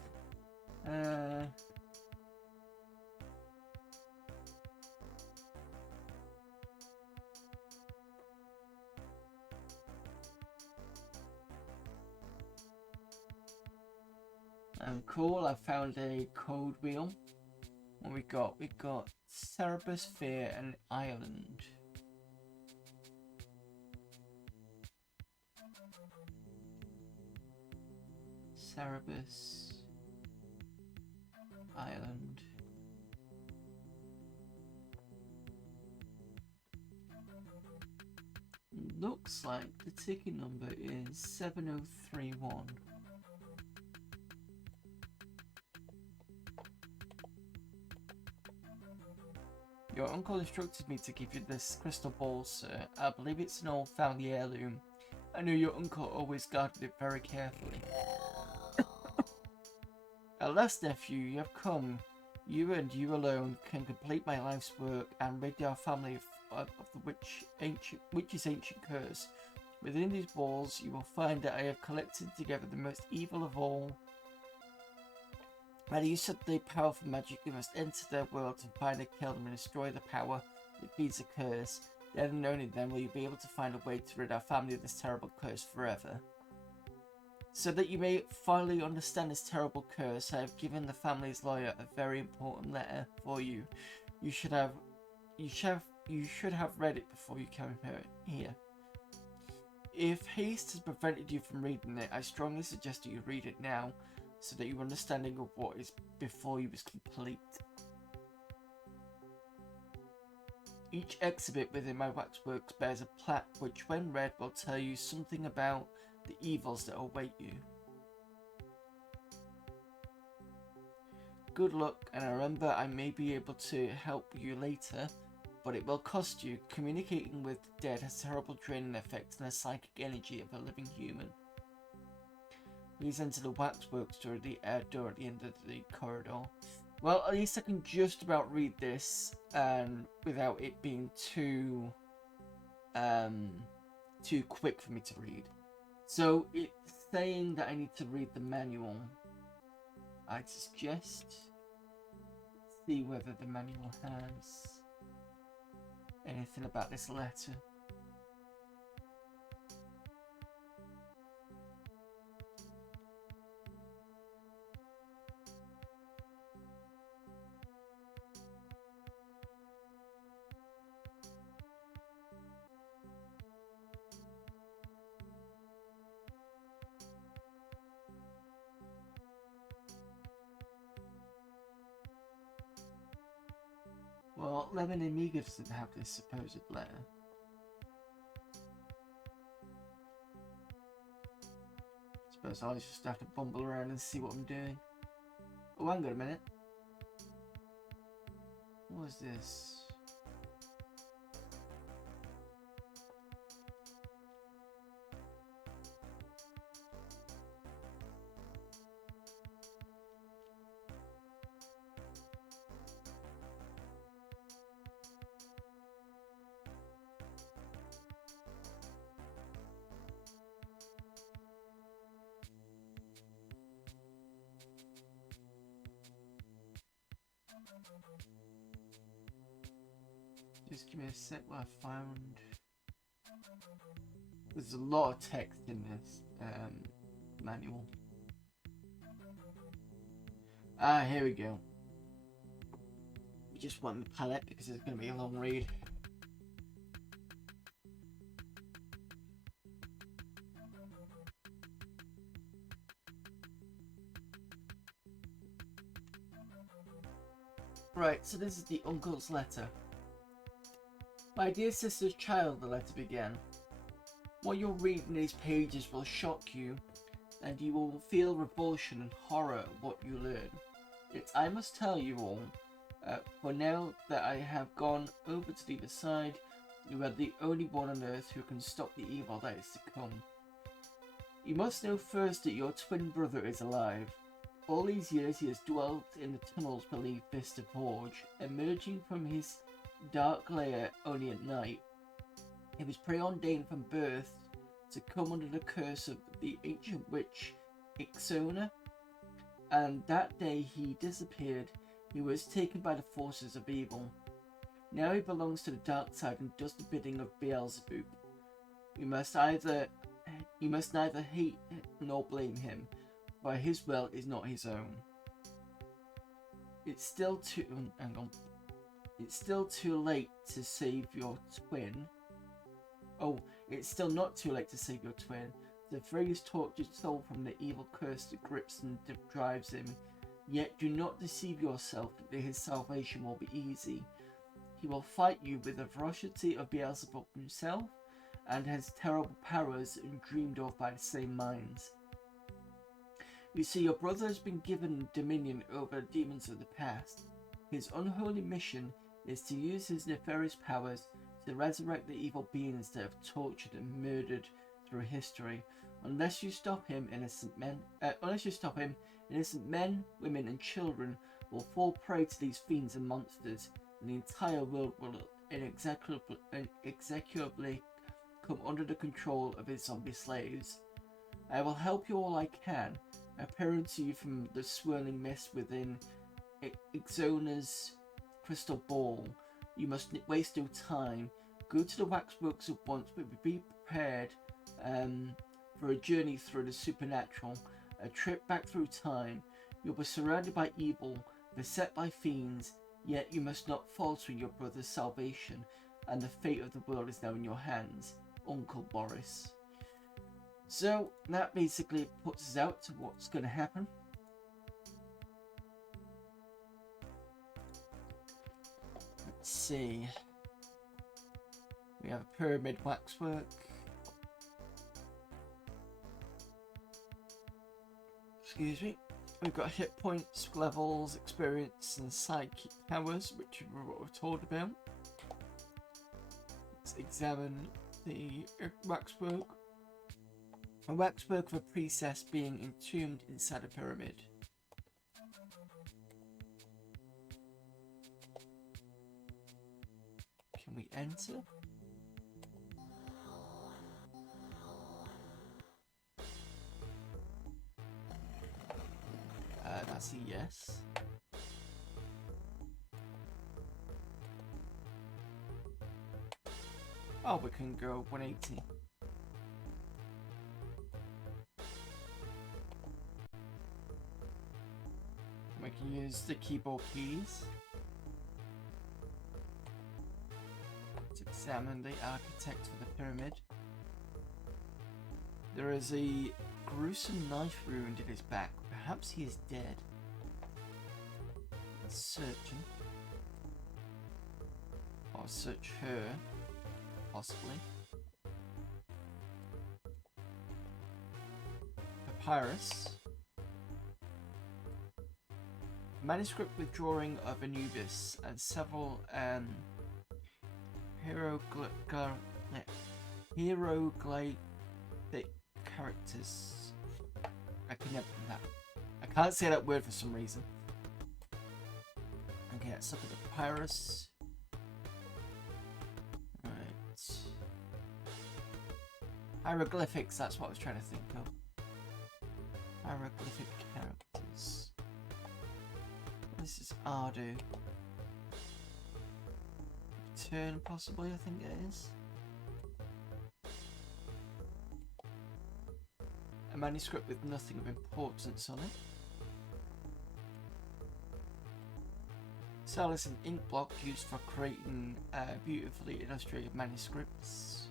Cool, I found a code wheel. What we got? We got Cerebus, Fear, and Ireland. Cerebus, Ireland. Looks like the ticket number is 7031. Your uncle instructed me to give you this crystal ball, sir. I believe it's an old family heirloom. I know your uncle always guarded it very carefully. At last, nephew, you have come. You and you alone can complete my life's work and rid our family of the witch's ancient curse. Within these walls, you will find that I have collected together the most evil of all. By the use of the powerful magic, you must enter their world to find and kill them and destroy the power that feeds the curse. Then and only then will you be able to find a way to rid our family of this terrible curse forever. So that you may finally understand this terrible curse, I have given the family's lawyer a very important letter for you. You should have read it before you came here. If haste has prevented you from reading it, I strongly suggest that you read it now, so that your understanding of what is before you is complete. Each exhibit within my waxworks bears a plaque which, when read, will tell you something about the evils that await you. Good luck, and remember I may be able to help you later, but it will cost you. Communicating with the dead has terrible draining effects on the psychic energy of a living human. Please enter the waxworks door at the door at the end of the corridor. Well, at least I can just about read this, without it being too quick for me to read. So it's saying that I need to read the manual. I suggest see whether the manual has anything about this letter. Well, Lemon Amiga doesn't have this supposed letter. Suppose I'll just have to bumble around and see what I'm doing. Oh, hang on a minute. What was this? Just give me a sec while I found. There's a lot of text in this manual. Ah, here we go. We just want the palette because it's going to be a long read. Right, so this is the uncle's letter. My dear sister's child, the letter began. What you'll read in these pages will shock you, and you will feel revulsion and horror at what you learn. Yet I must tell you all, for now that I have gone over to the other side, you are the only one on earth who can stop the evil that is to come. You must know first that your twin brother is alive. All these years he has dwelt in the tunnels beneath Vista Forge, emerging from his dark lair only at night. He was preordained from birth to come under the curse of the ancient witch Ixona, and that day he disappeared. He was taken by the forces of evil. Now he belongs to the dark side and does the bidding of Beelzebub. You must neither hate nor blame him, for his will is not his own. It's still too late to save your twin. Oh, it's still not too late to save your twin. The phrase tortured soul from the evil curse that grips and drives him. Yet do not deceive yourself that his salvation will be easy. He will fight you with the ferocity of Beelzebub himself, and has terrible powers dreamed of by the same minds. You see, your brother has been given dominion over the demons of the past. His unholy mission is to use his nefarious powers to resurrect the evil beings that have tortured and murdered through history. Unless you stop him, innocent men, women, and children will fall prey to these fiends and monsters, and the entire world will inexorably come under the control of his zombie slaves. I will help you all I can, appearing to you from the swirling mist within Ixona's crystal ball. You must waste no time. Go to the waxworks at once, but be prepared for a journey through the supernatural, a trip back through time. You'll be surrounded by evil, beset by fiends, yet you must not falter in your brother's salvation, and the fate of the world is now in your hands. Uncle Boris. So that basically puts us out to what's going to happen. Let's see. We have a pyramid waxwork. Excuse me. We've got hit points, levels, experience, and psychic powers, which is what we're told about. Let's examine the waxwork. A waxwork of a priestess being entombed inside a pyramid. Can we enter? That's a yes. Oh, we can go 180. We can use the keyboard keys to examine the architect of the pyramid. There is a gruesome knife wound in his back. Perhaps he is dead. Let's search him. Or search her, possibly. Papyrus. Manuscript with drawing of Anubis and several hieroglyphic characters. I can never that. I can't say that word for some reason. Okay, let's look at the papyrus. Right. Hieroglyphics, that's what I was trying to think of. Hieroglyphic characters. This is Ardu. Turn, possibly, I think it is. A manuscript with nothing of importance on it. Cell is an ink block used for creating beautifully illustrated manuscripts.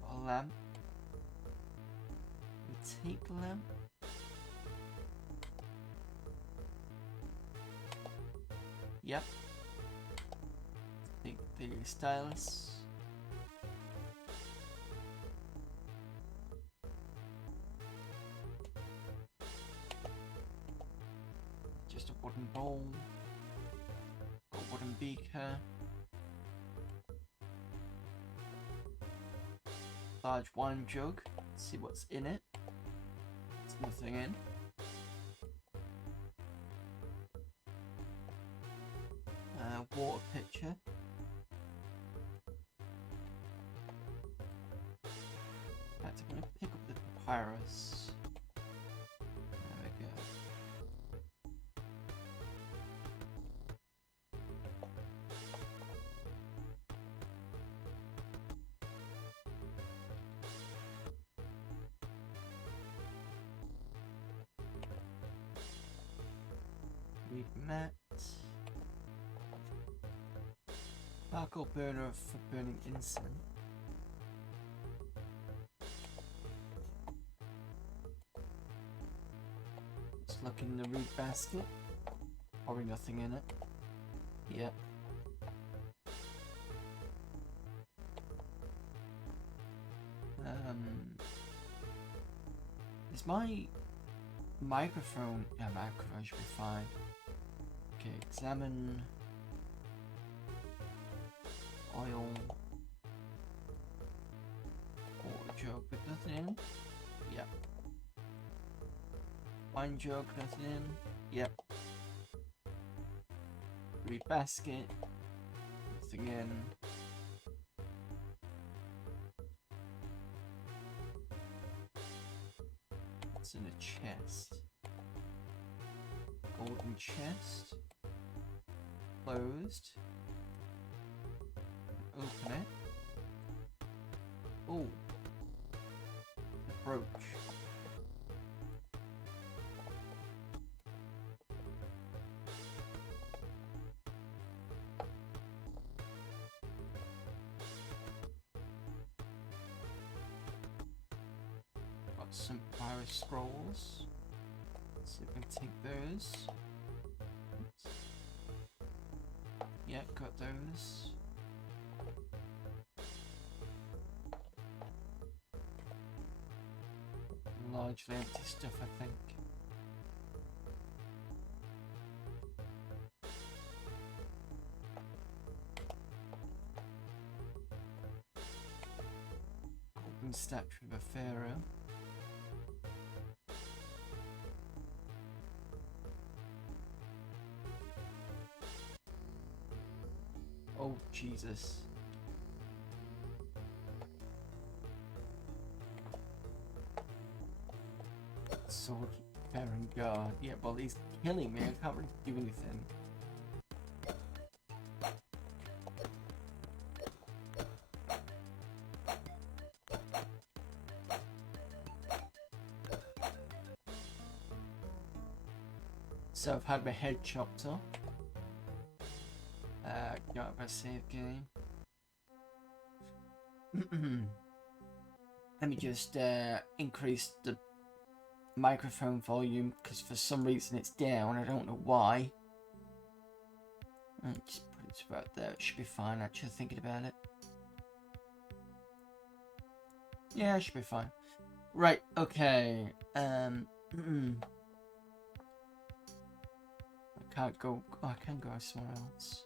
Got a lamp. We take the lamp. Yep. Take the stylus. Just a wooden bowl. A wooden beaker. Large wine jug. Let's see what's in it. There's nothing in. Water pitcher. In fact, I'm going to pick up the papyrus. There we go. We've met. Charcoal burner for burning incense. Let's look in the reed basket. Probably nothing in it. Yep. Is my microphone? Yeah, microphone should be fine. Okay, examine. Oil. Water jug with nothing in. Yep. Wine jug, nothing in. Yep. Reed basket. Nothing in. What's in a chest? Golden chest. Closed. Open it. Oh, brooch. Got some papyrus scrolls. Let's see if we can take those. Yeah, got those. Largely empty stuff, I think. One statue of a pharaoh. Oh, Jesus. Sword bearing guard. Yeah, well, he's killing me. I can't really do anything. So I've had my head chopped off. Got out of a save game. Let me just increase the microphone volume because for some reason it's down. I don't know why. Just put it about there. It should be fine. Actually, thinking about it. Yeah, it should be fine. Right. Okay. I can't go. Oh, I can go somewhere else.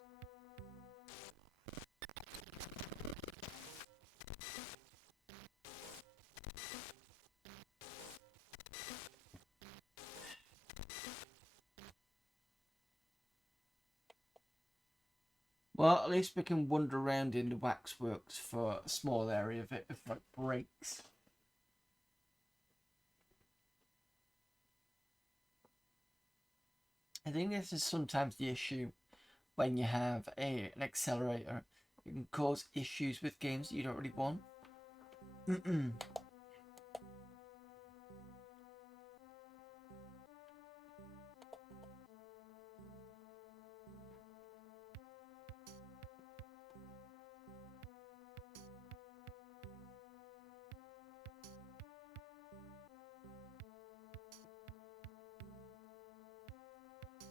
Well, at least we can wander around in the waxworks for a small area of it before it breaks. I think this is sometimes the issue when you have an accelerator. It can cause issues with games that you don't really want.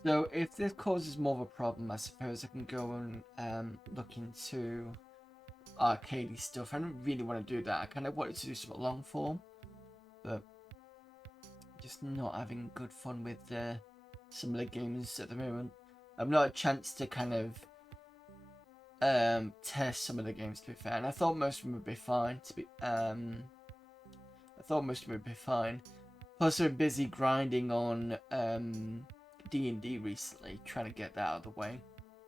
So if this causes more of a problem, I suppose I can go and look into arcadey stuff. I don't really want to do that. I kind of wanted to do some long form, but just not having good fun with some of the games at the moment. I've not had a chance to kind of test some of the games, to be fair, and I thought most of them would be fine. Plus, I'm busy grinding on D&D recently, trying to get that out of the way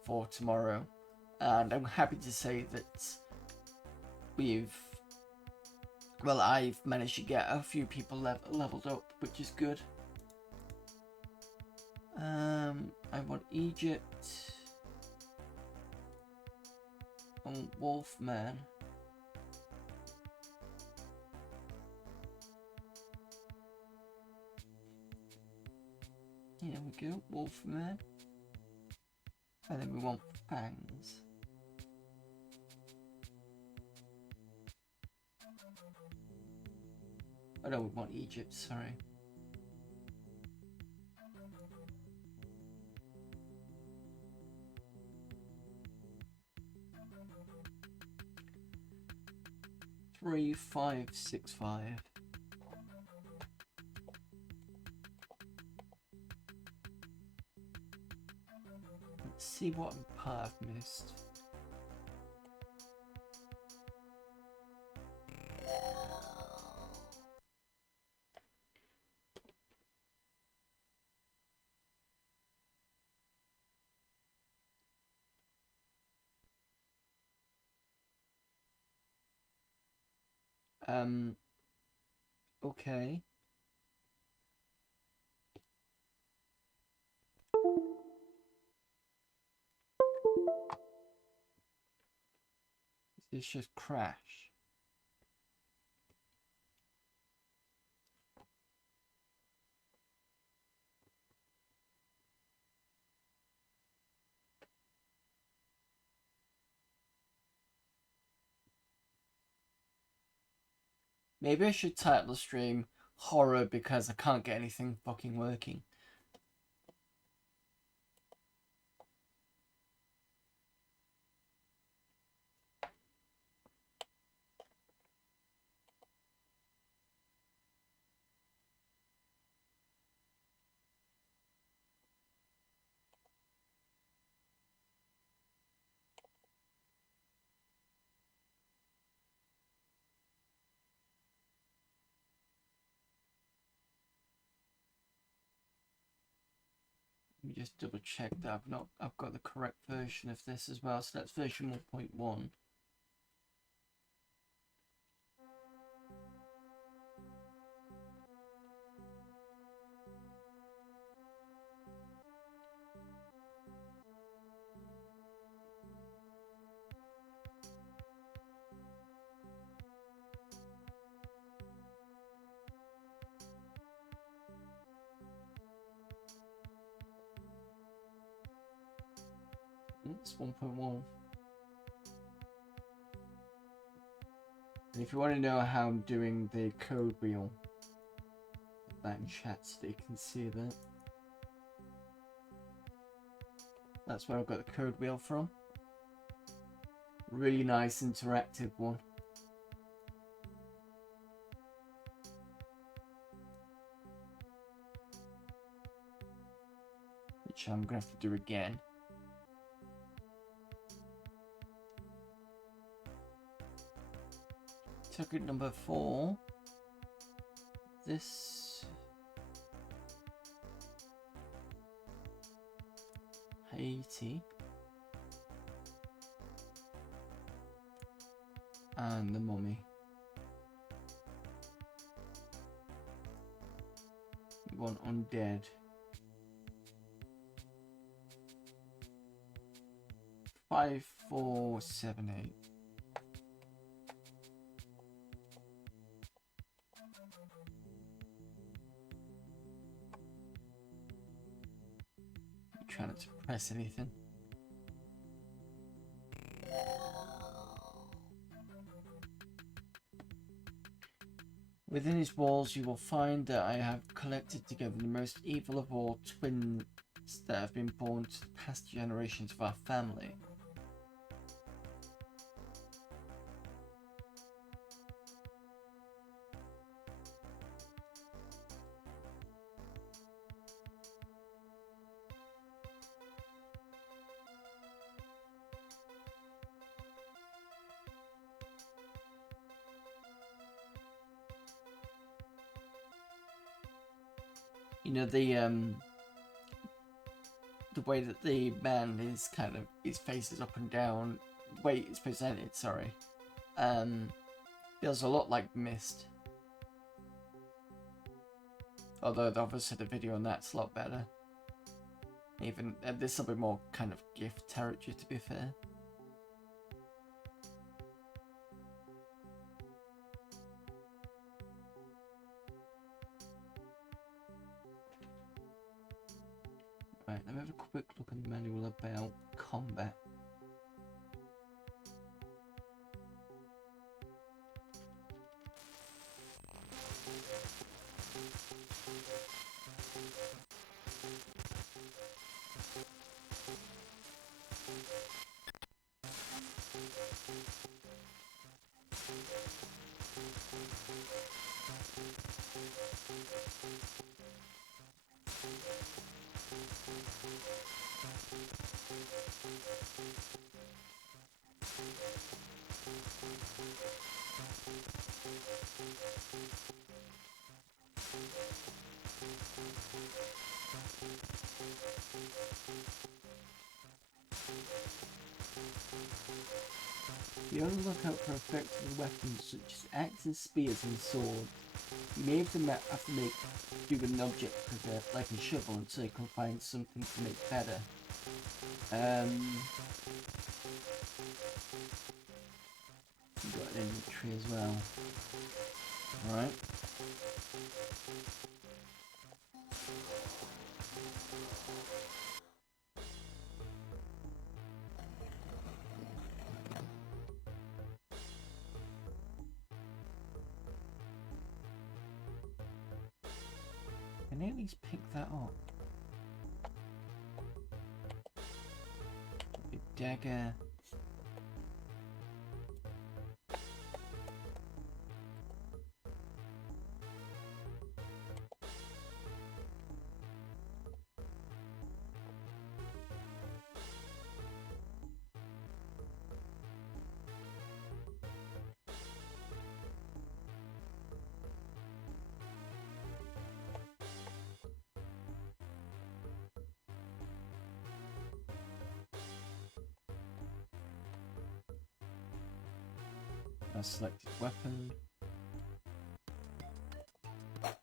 for tomorrow. And I'm happy to say that I've managed to get a few people leveled up, which is good. I want Egypt. I want Wolfman. Here we go, Wolfman. And then we want Fangs. Oh no, we want Egypt, sorry. Three, 5, 6, 5. Let's see what part I've missed. Okay. This just crash. Maybe I should title the stream horror because I can't get anything fucking working. Let me just double check that I've got the correct version of this as well. So that's version 1.1. It's 1.1. And if you want to know how I'm doing the code wheel, put that in chat so that you can see that. That's where I've got the code wheel from. Really nice interactive one. Which I'm going to have to do again. Circuit number 4. This 80 and the mummy. We want undead. 5, 4, 7, 8. Try not to press anything. Within his walls you will find that I have collected together the most evil of all twins that have been born to the past generations of our family. You know, the way that the man is kind of, his face is up and down, the way it's presented, sorry, feels a lot like Mist. Although obviously the video on that's a lot better. Even, this will be more kind of gift territory, to be fair. Right, let me have a quick look at the manual about combat. Be on the lookout for effective weapons such as axes, spears, and swords. You may have to do an object prepare, like a shovel, until you can find something to make better. You got an inventory as well. Alright. Can I at least pick that up? Big dagger. my selected weapon. There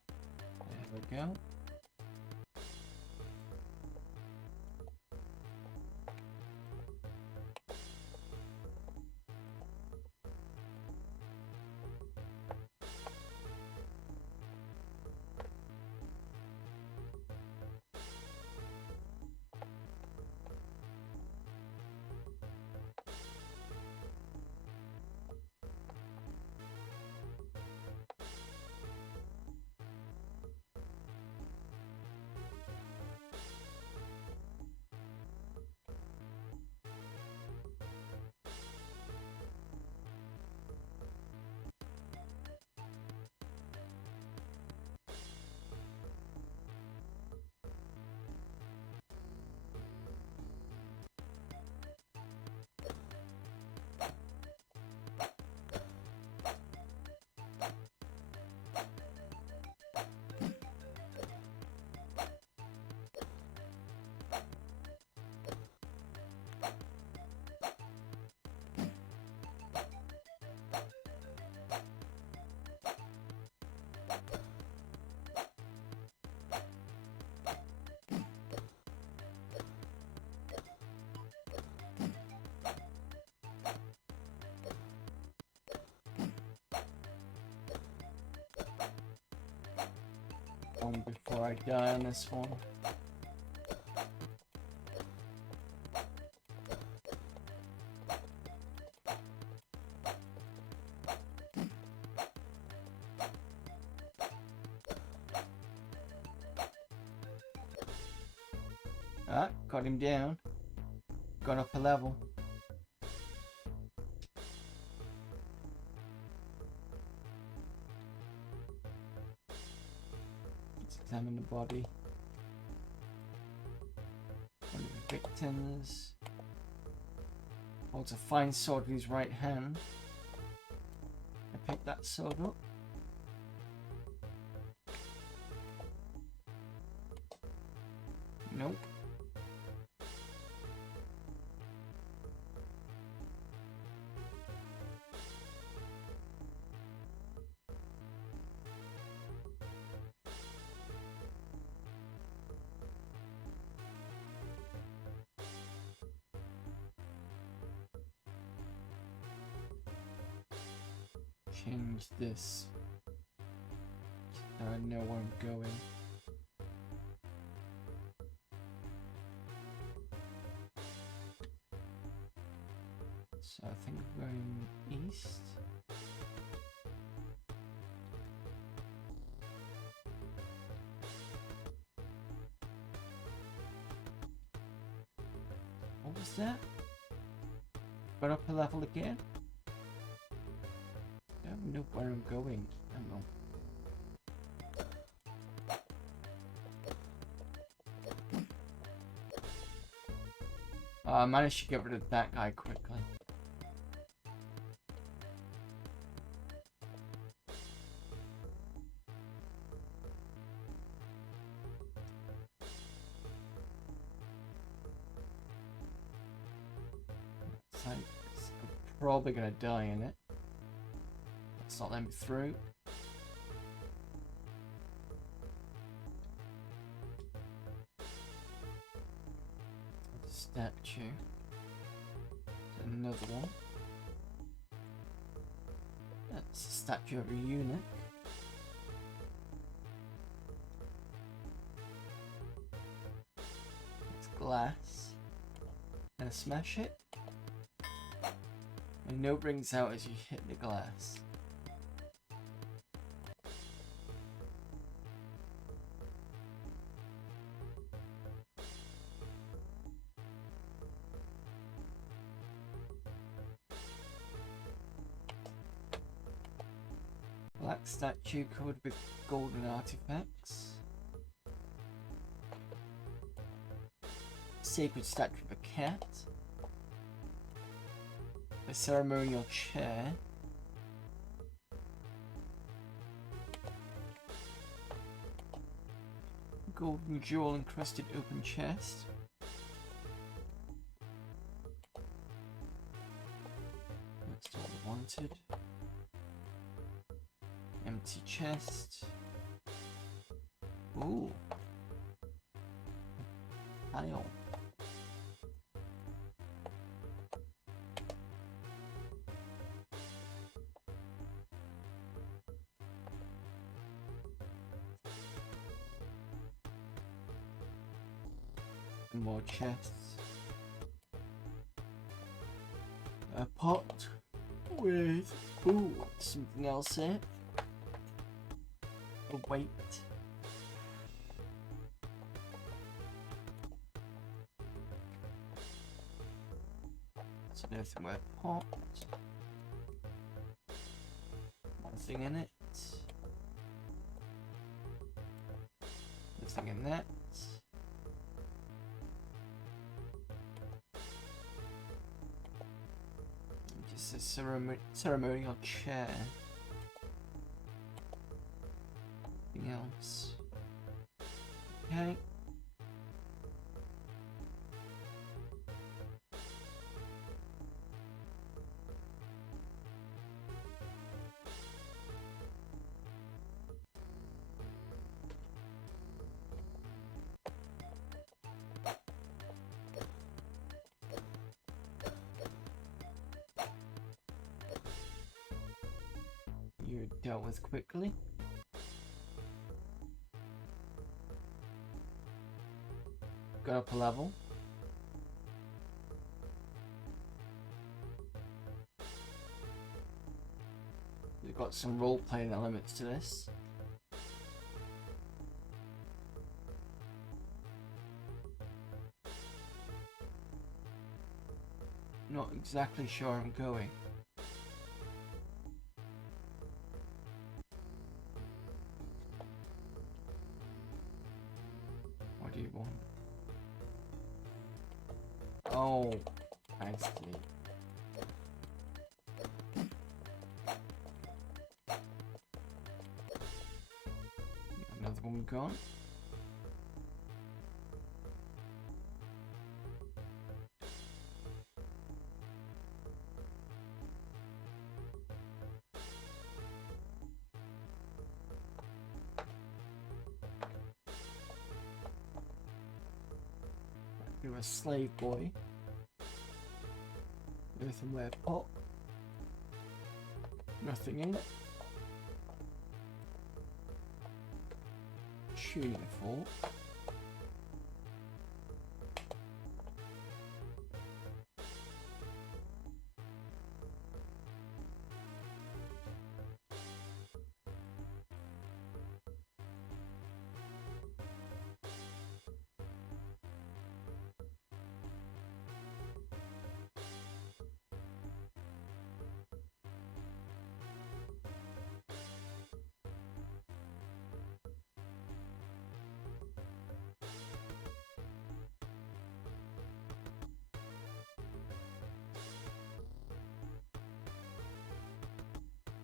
we go. Before I die on this one. Ah, got him down. Gone up a level. Let's examine the body. One of the victims holds a fine sword in his right hand. I pick that sword up. Nope. Change this so I know where I'm going. So I think we're going east. What was that? Got up a level again? I don't know where I'm going. I don't know. I managed to get rid of that guy quickly. So I'm probably gonna die in it. Let's not let me through. Statue. Another one. That's a statue of a eunuch. It's glass. Gonna smash it. And no rings out as you hit the glass. Black statue covered with golden artifacts. Sacred statue of a cat. A ceremonial chair. Golden jewel encrusted open chest. That's all I wanted. Empty chest. Ooh. Tile. And more chests. A pot with something else here. A weight. That's an earthenware pot. Nothing in it. Nothing in that. Just a ceremonial chair. Nothing else. Okay. You're dealt with quickly. Got up a level. We've got some role-playing elements to this. Not exactly sure I'm going. What do you want? Oh, I see. Another one gone. You're a slave boy. Earthenware pot. Nothing in it. Tuning fork.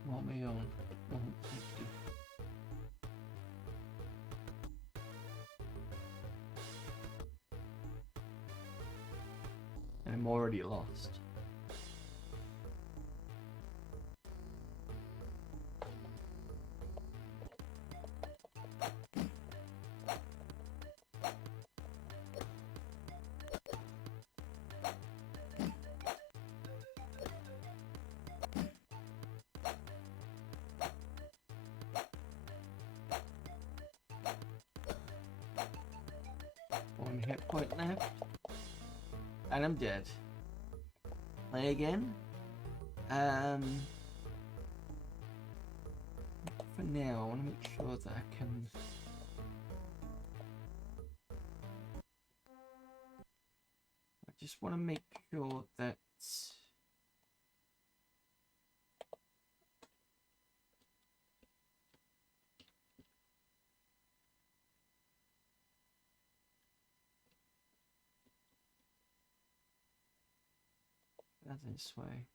What am I on? 150. And I'm already lost. One hit point left. And I'm dead. Play again. For now, I want to make sure that I can... I just want to make sure that... That's this way.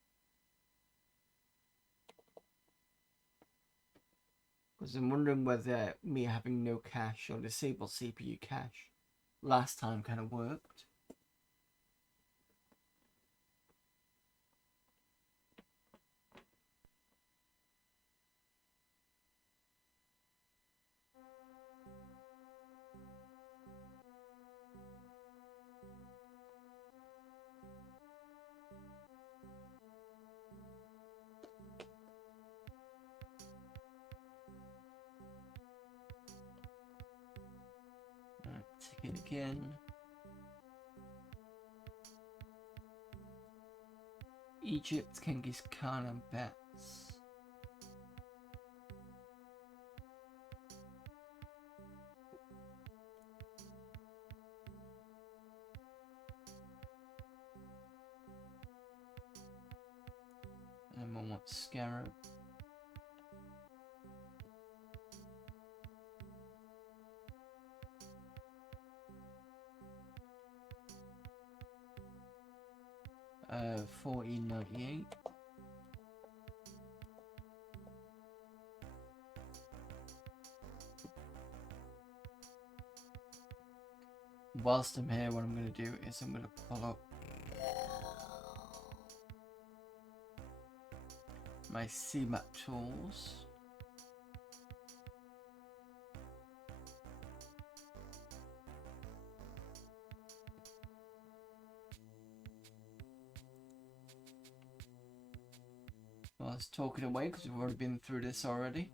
Because I'm wondering whether me having no cache or disabled CPU cache last time kind of worked. Copy again. Egypt, Genghis Khan and bats. And one wants scarab. Uh, 1498. Whilst I'm here, what I'm going to do is I'm going to pull up my CMAP tools. Well, I was talking away because we've already been through this already.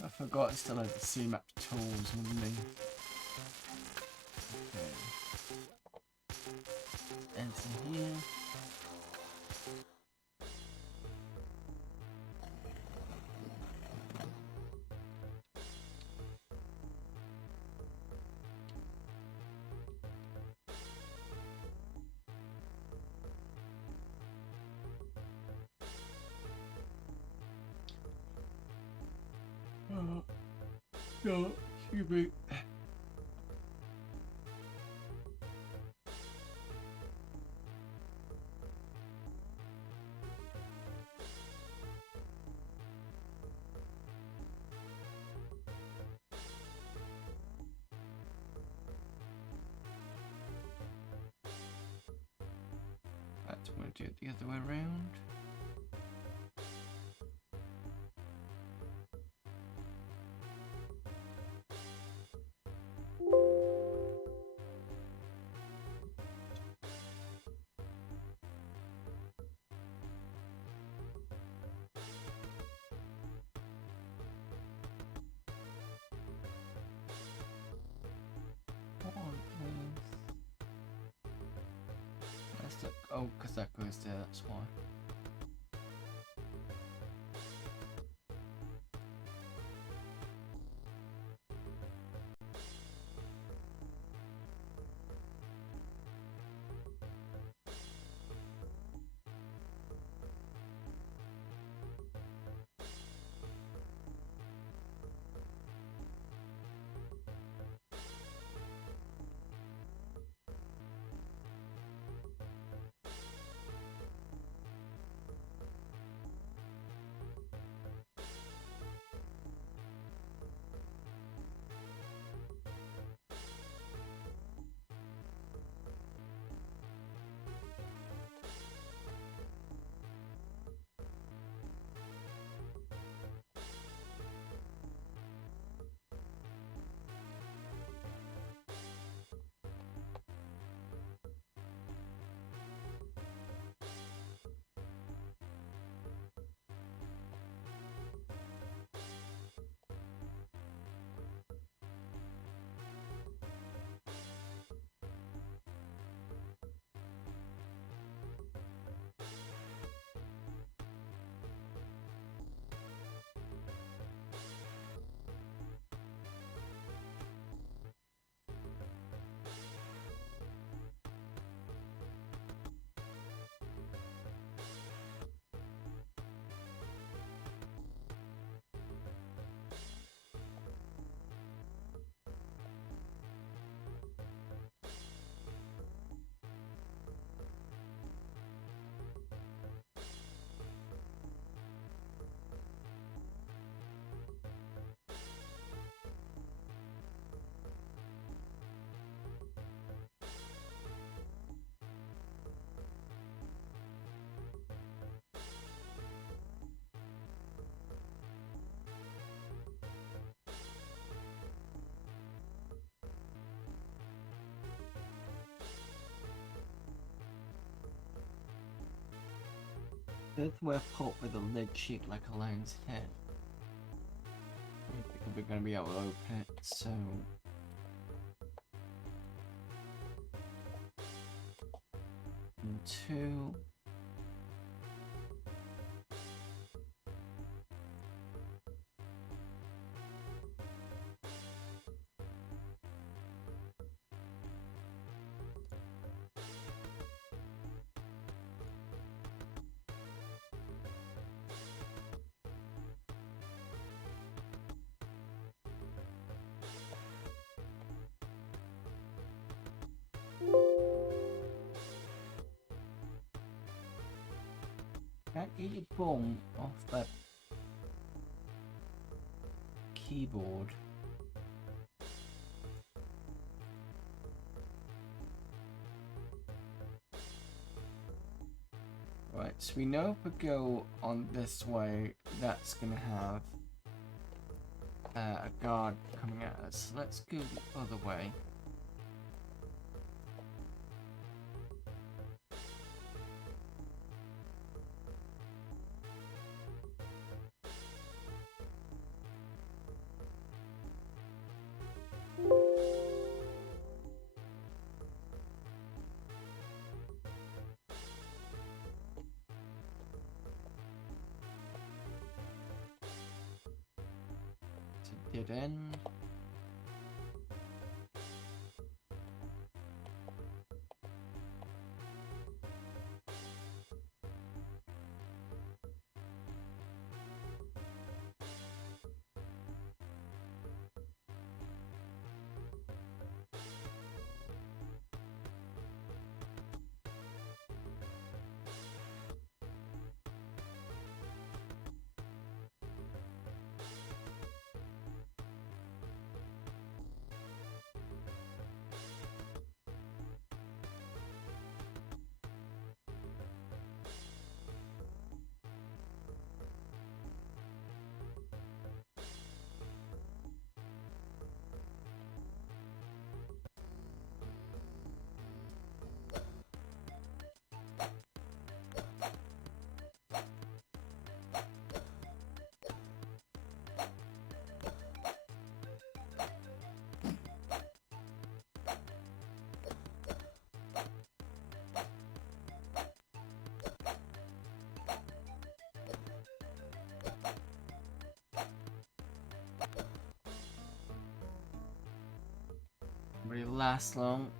I forgot I still had the CMAP tools with me. Okay. Enter here. No, excuse me. That's going to do it the other way around. That's the, oh, because that goes there, that's why. This we're put with a lid sheet like a lion's head. I don't think we're going to be able to open it, so... And 2... Can't get your bum off that keyboard. Right, so we know if we go on this way, that's gonna have a guard coming at us. So let's go the other way. It's a dead end. Really last long.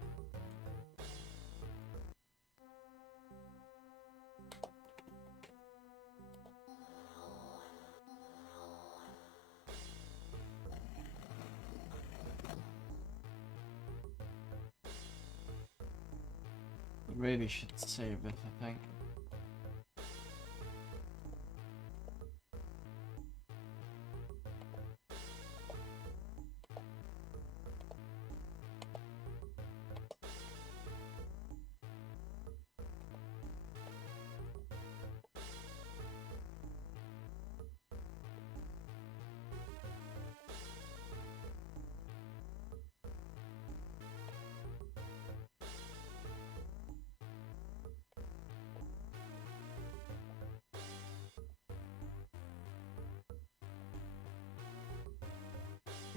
Really should save this, I think.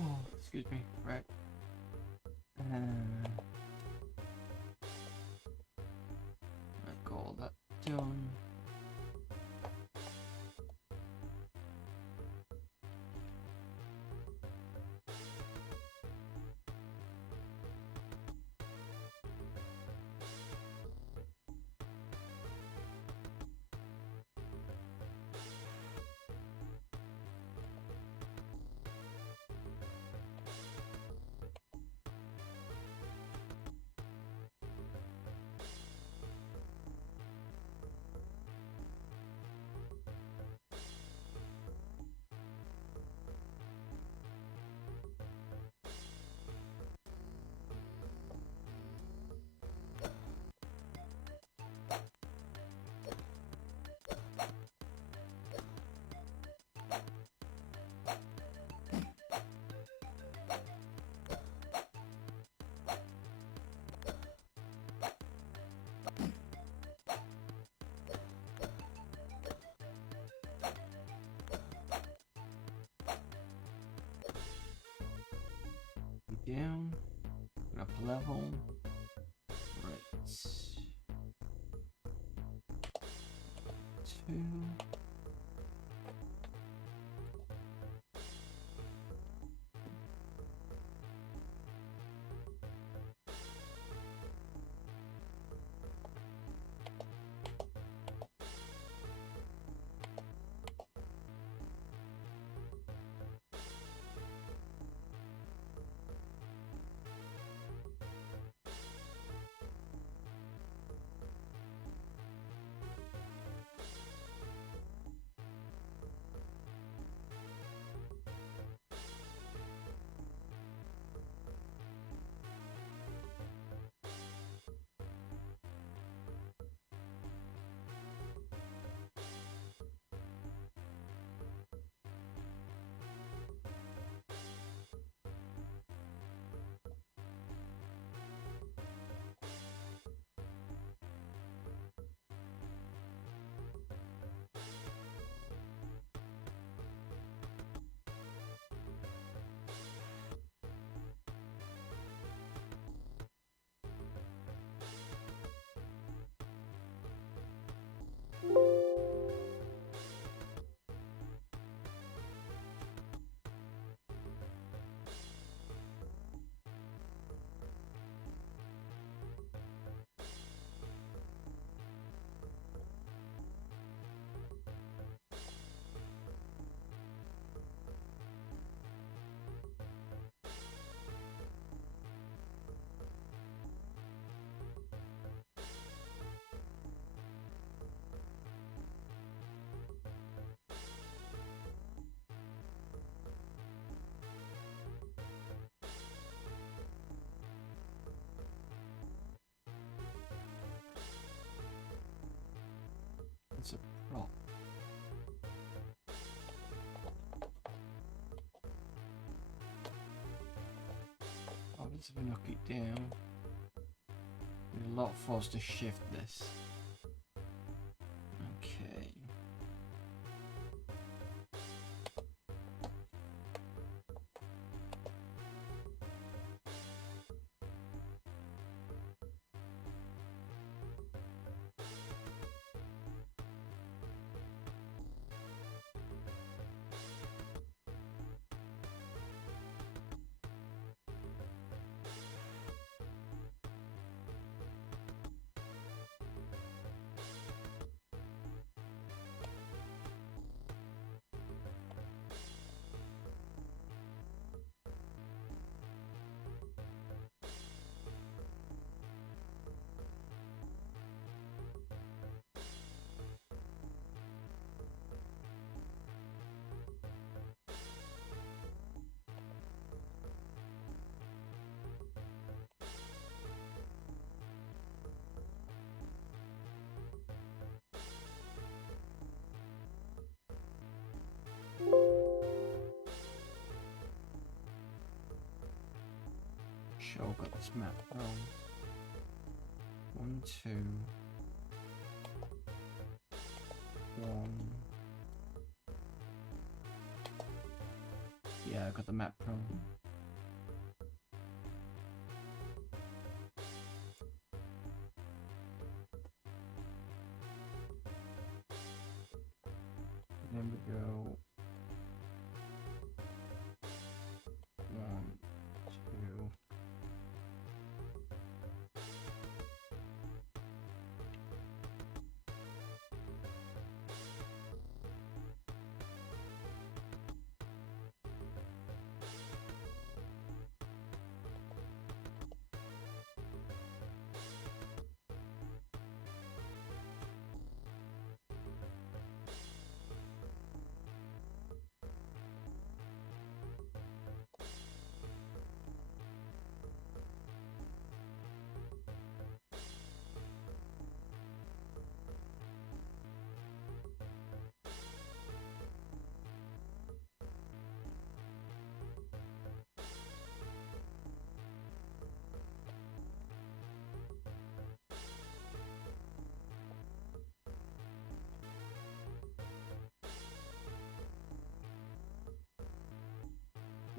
Oh, excuse me. Right. I got all that done. down. Up level. Right. 2. It's a prop. Oh, let's knock it down. Need a lot of force to shift this. Okay. Sure, got this map wrong. 1, 2, 1. Yeah, I got the map wrong. Then we go 1, 2.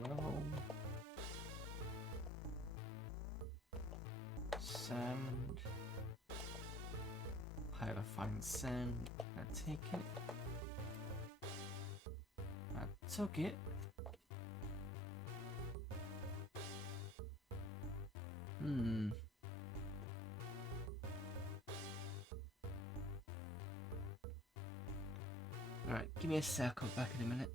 Well, Sand. Pile of fine sand. I take it. I took it. Alright, give me a sec, I'll be back in a minute.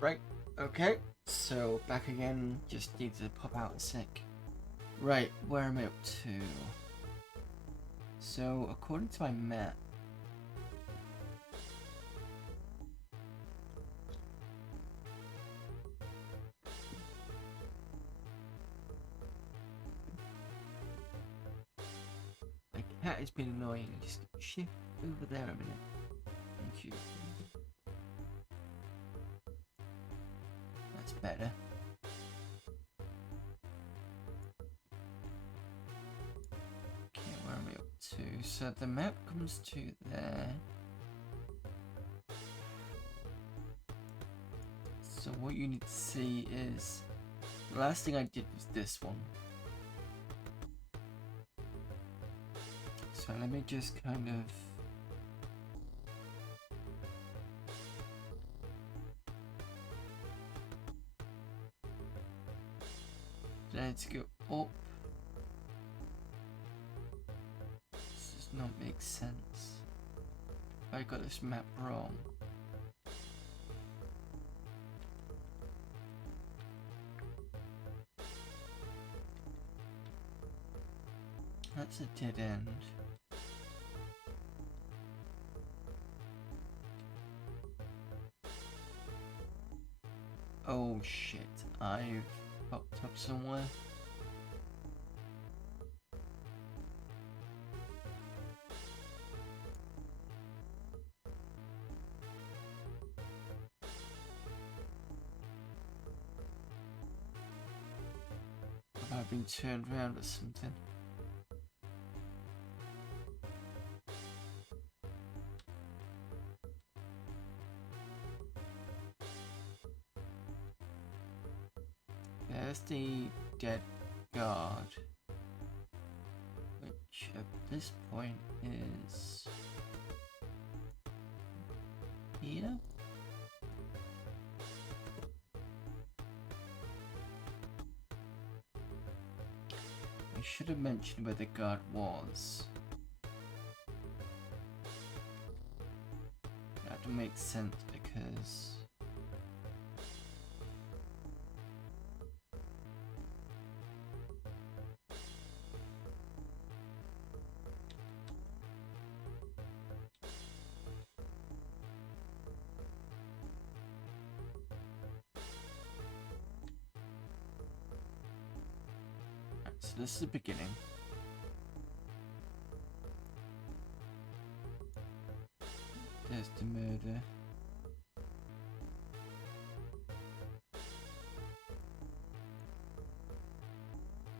Right, okay, so back again, just need to pop out a sec. Right, where am I up to? So, according to my map, my cat has been annoying. Just shift over there a minute. Thank you. That's better. Okay, where am I up to? So the map comes to there. So what you need to see is, the last thing I did was this one. So let me just kind of let's go up. This does not make sense. I got this map wrong. That's a dead end. Oh shit, I've popped up somewhere. Have I been turned around or something? There's the dead guard, which at this point is here. I should have mentioned where the guard was. That would make sense because so this is the beginning. There's the murder.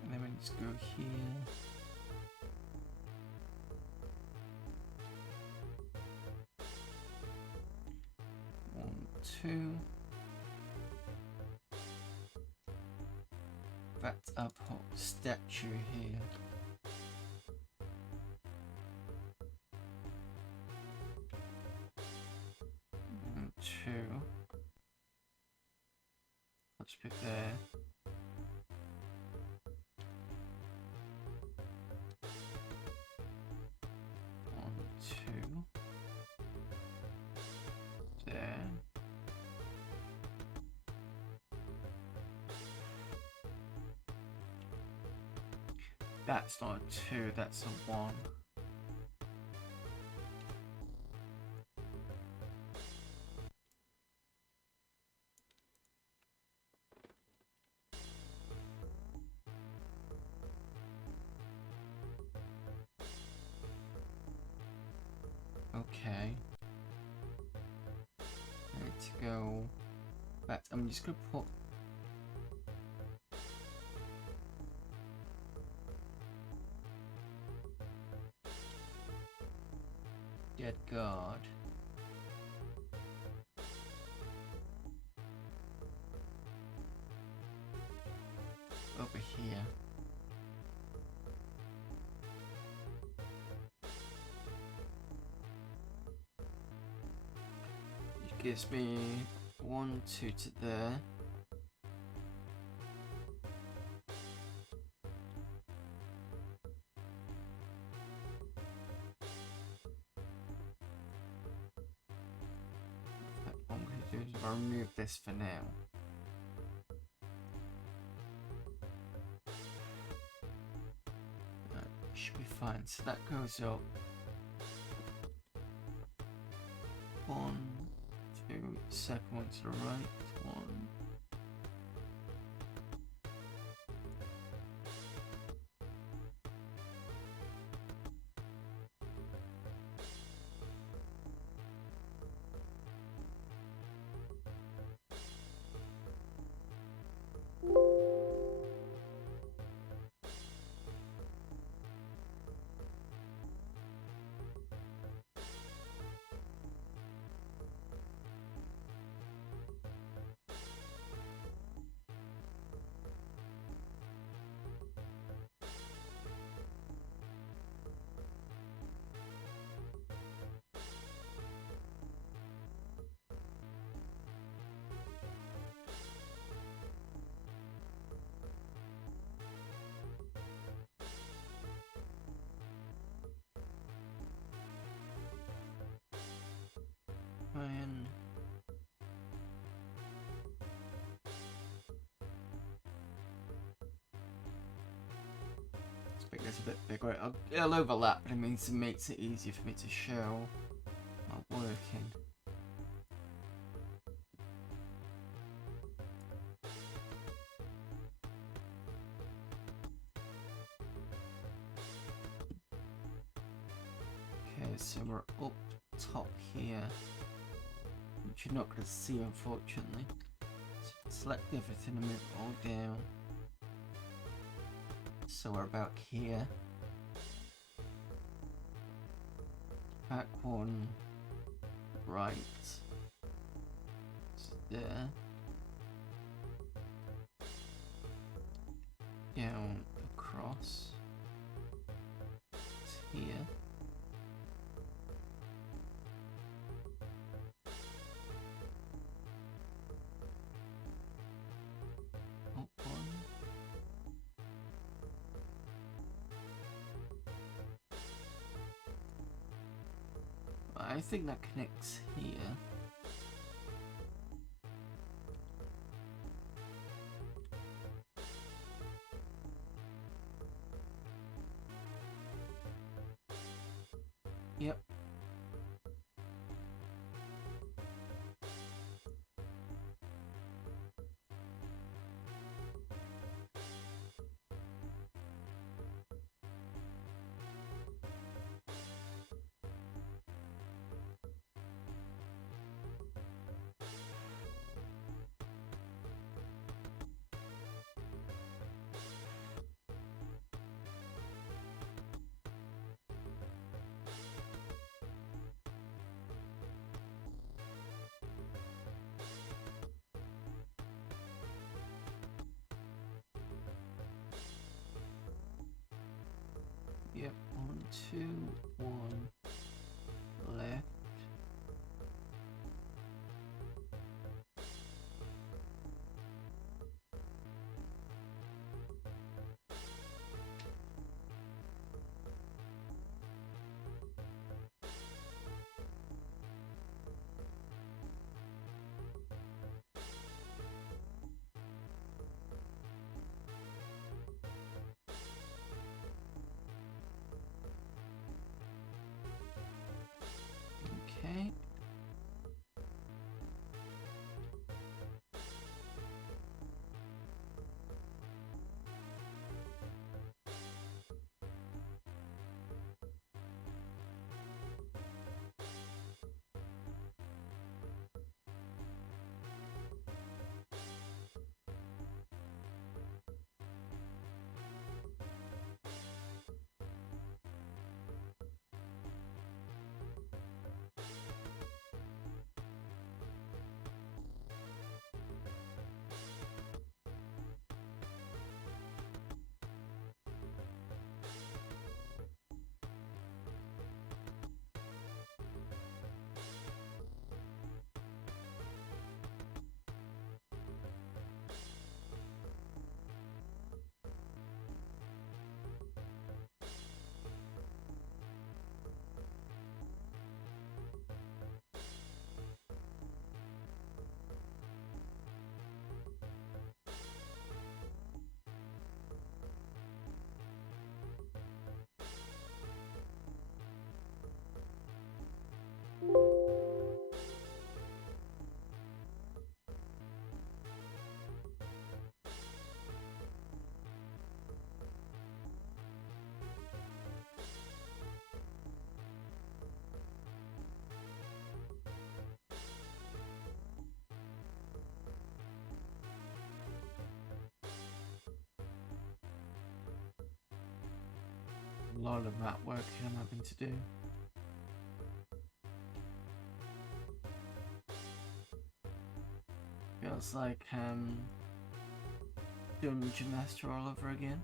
And then we just go here. One, two. That's a whole statue here. And two. Let's put there. One, two. There. That's not a 2, that's a 1. Okay. I need to go back. I'm just gonna put dead guard. Over here. It gives me 1, 2 to there. What I'm going to do is I'll remove this for now. Should be fine. So that goes up. 1, 2, second one to the right. 1. And let's make this a bit bigger. It'll overlap, but it means it makes it easier for me to show my working. Okay, so we're up top here, which you're not going to see unfortunately. So select everything and move it all down. So we're about here. Back one, right, so there, down, across, to here. Up one. I think that connects here. Yep. Yep, 1, 2, 1 left. Okay. A lot of that work I'm having to do. Feels like Dungeon Master all over again.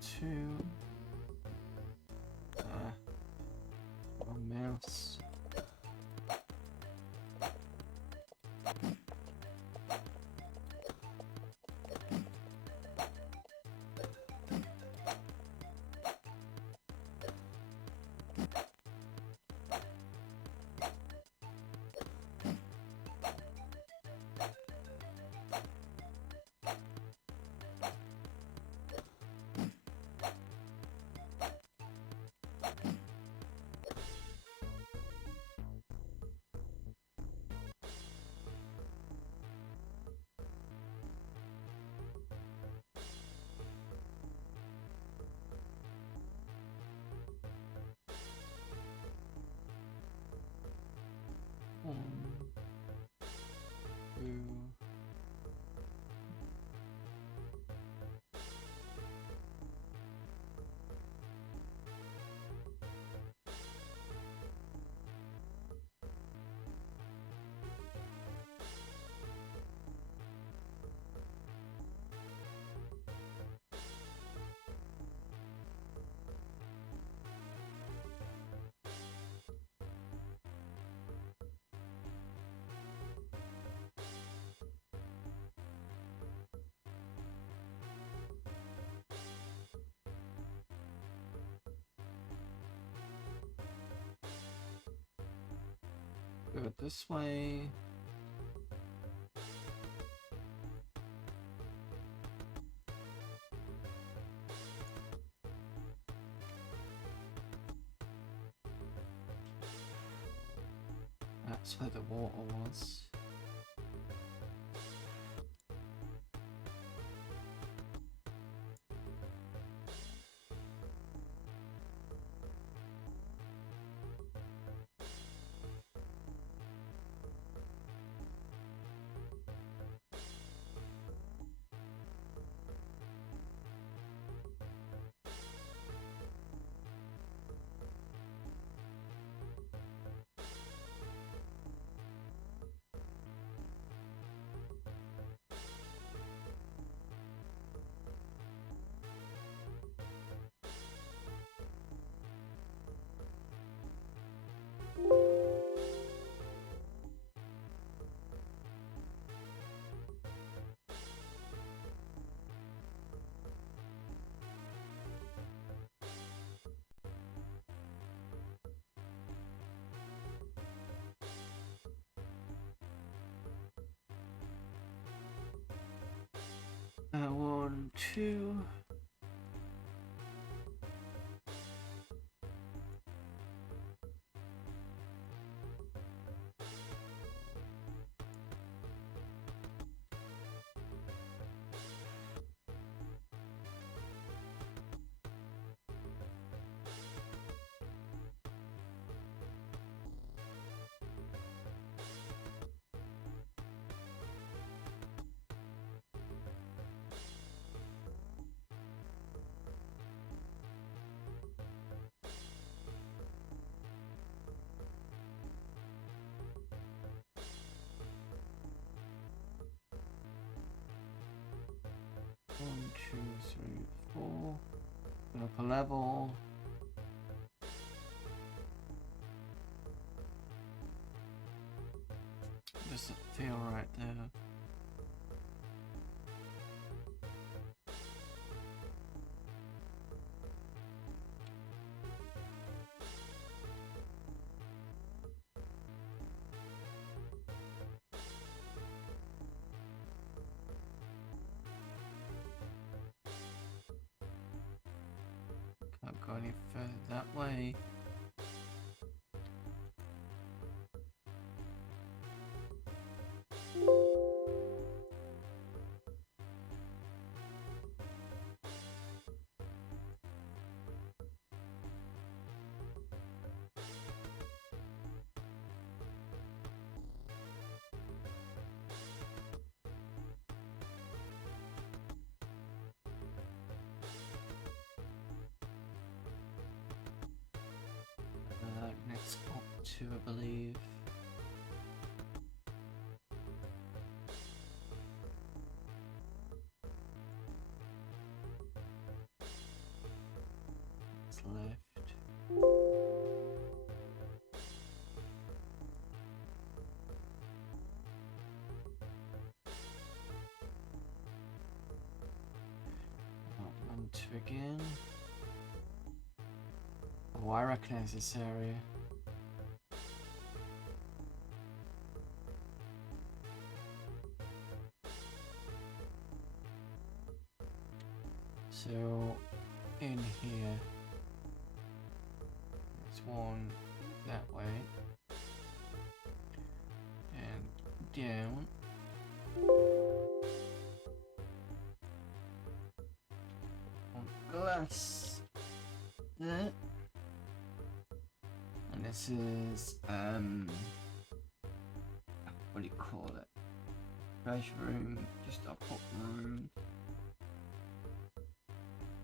Two. One mouse. Go this way. That's where the water was. One, two. One, two, three, four. Go up a level. Doesn't feel right there. Can't go any further that way. Next up to, I believe. What's left? One, two again. Oh, I recognize this area. So, in here, there's one that way, and down. On glass there. And this is, what do you call it? Treasure room, just a pop room.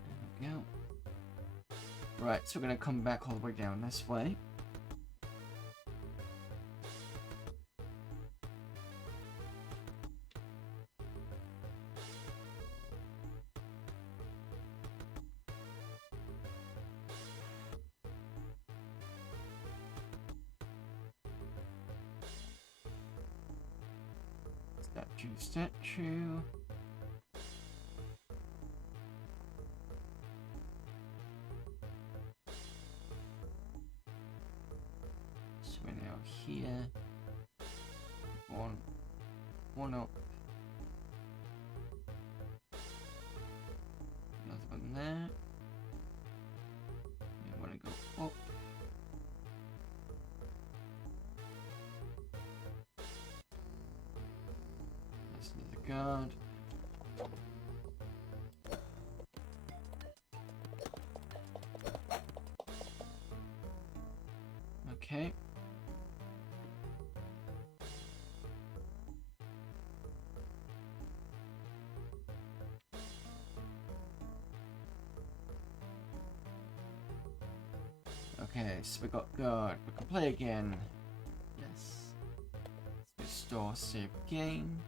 There we go. Right, so we're going to come back all the way down this way. Statue. So we're now here. One up. Another one there. You want to go up. That's another guard. Okay. Okay, so we got guard. We can play again. Yes. Restore save game.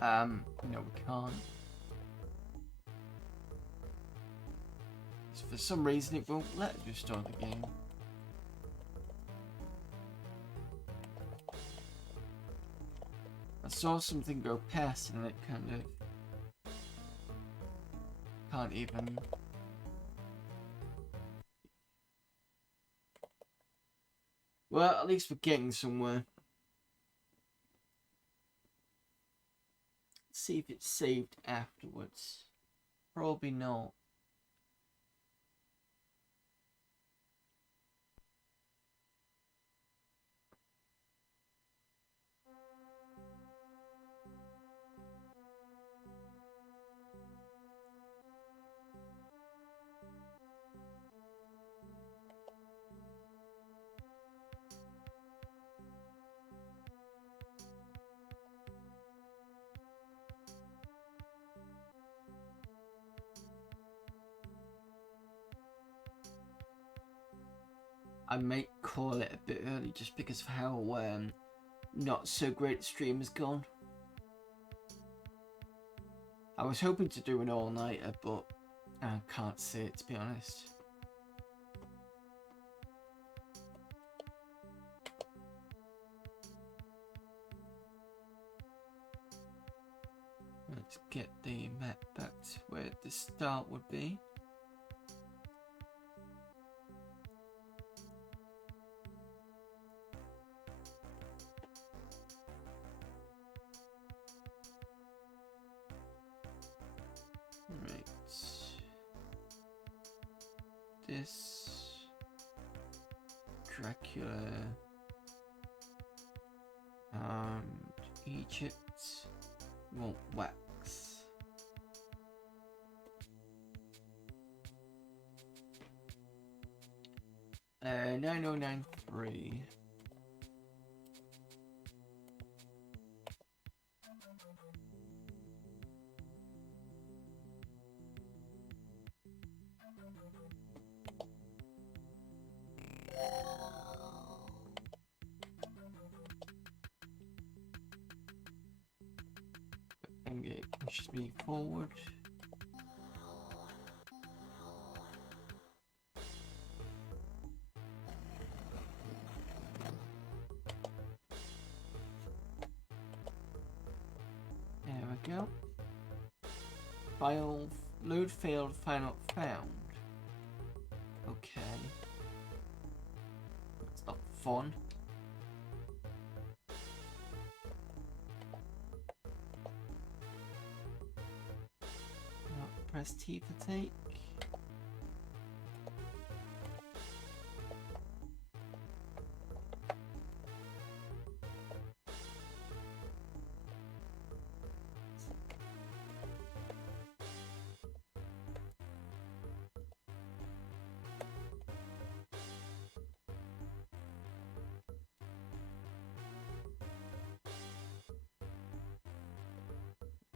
No, we can't. For some reason, it won't let us restore the game. I saw something go past and it kind of can't even. Well, at least we're getting somewhere. Let's see if it's saved afterwards. Probably not. I might call it a bit early just because of how not so great the stream has gone. I was hoping to do an all-nighter, but I can't see it, to be honest. Let's get the map back to where the start would be. Right. This Dracula and Egypt won't wax. 9093. And it pushes me forward. There we go. File load failed, file not found. Okay. That's not fun. Press T for take.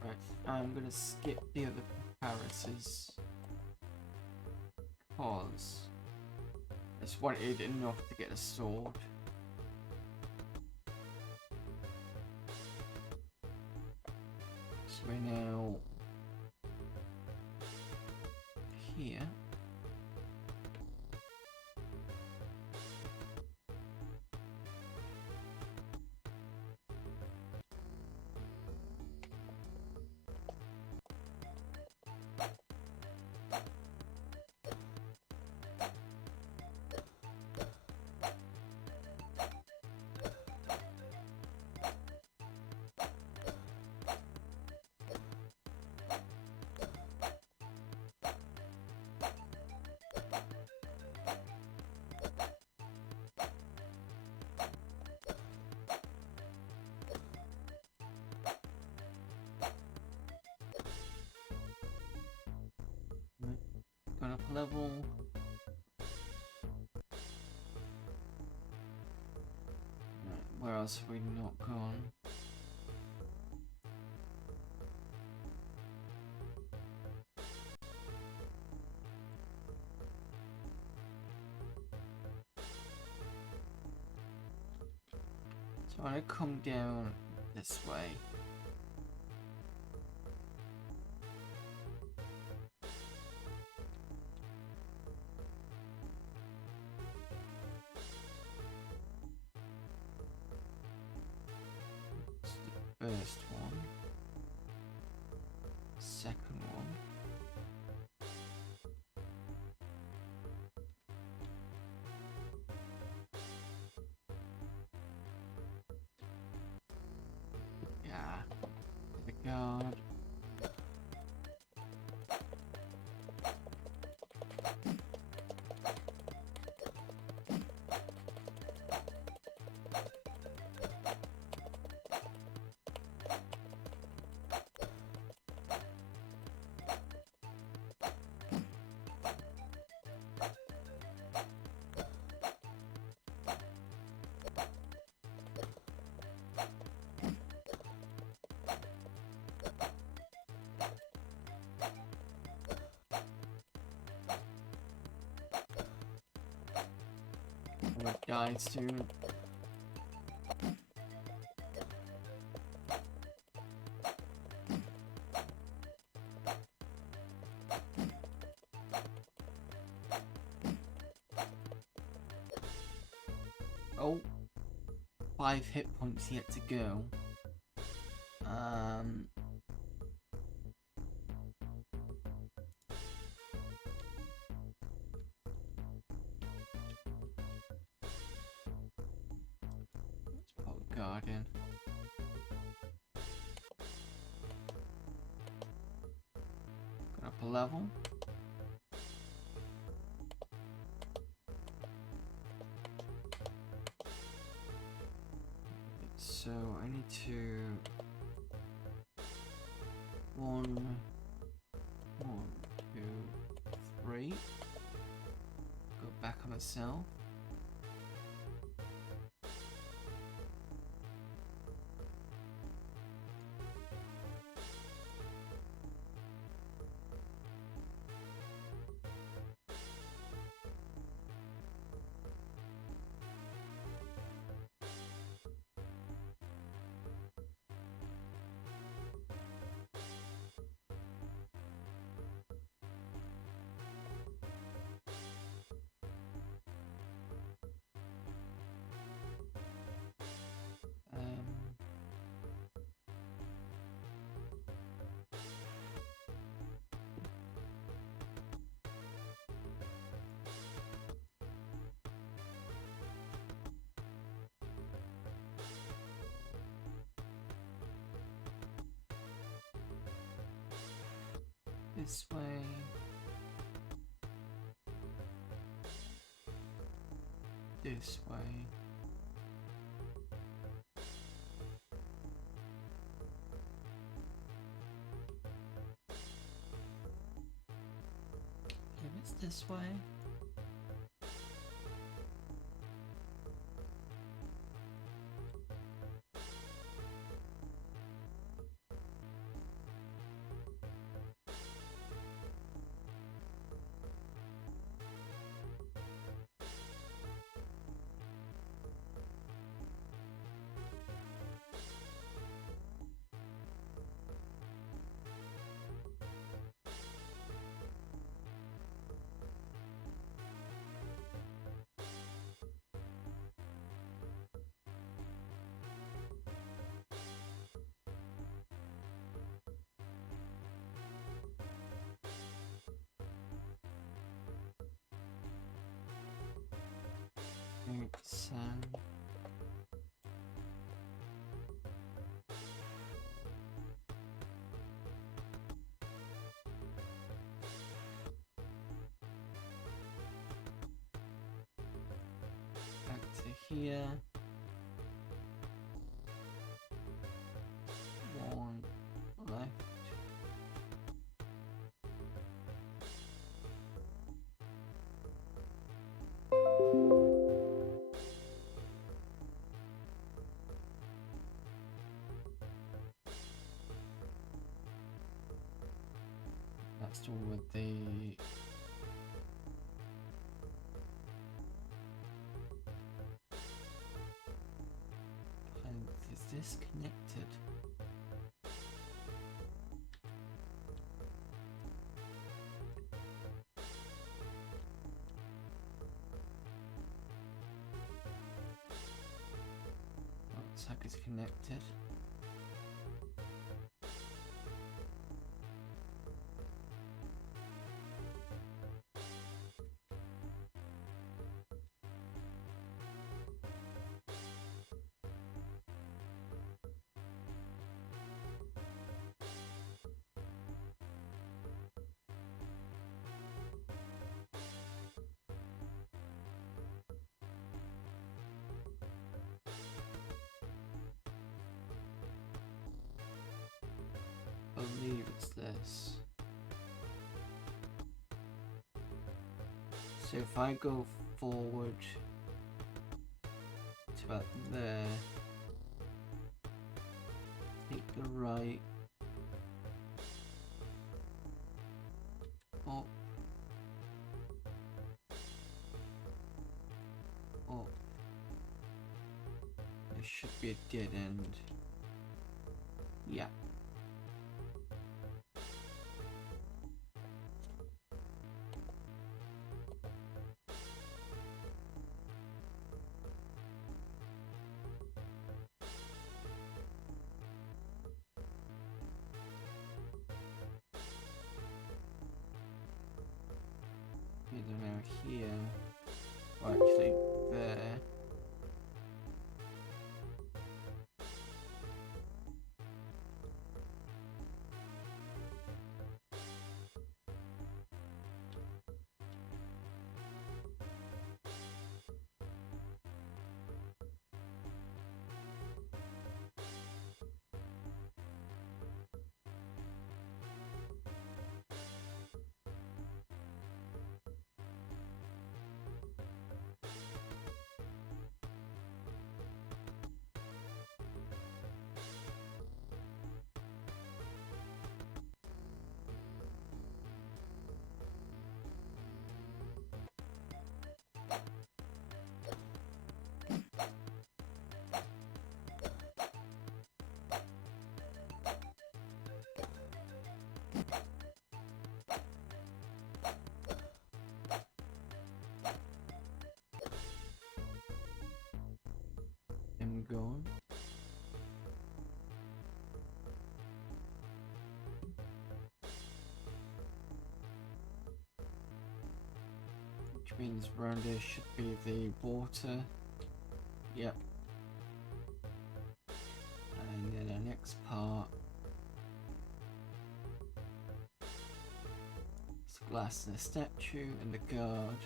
Right, I'm gonna skip the other comparisons. Because I just wanted enough to get a sword. So we're now here. going up a level. Right, where else have we not gone? So I'm going to come down this way. First one, second one, yeah, the guard, I'm gonna die soon. Oh, 5 hit points yet to go. Let's put a guard in. Go up a level. So I need to 1, 2, 3. Go back on myself. This way. This way. If it's this way. It's back to here. 1 left. Still with the is this connected? Looks like it's connected. I believe it's this. So if I go forward to about there, take the right, up, up. There should be a dead end. Yeah. Either now here, or actually there. I'm going. Which means around here should be the water. Yep. And then our next part is glass and the statue and the guard.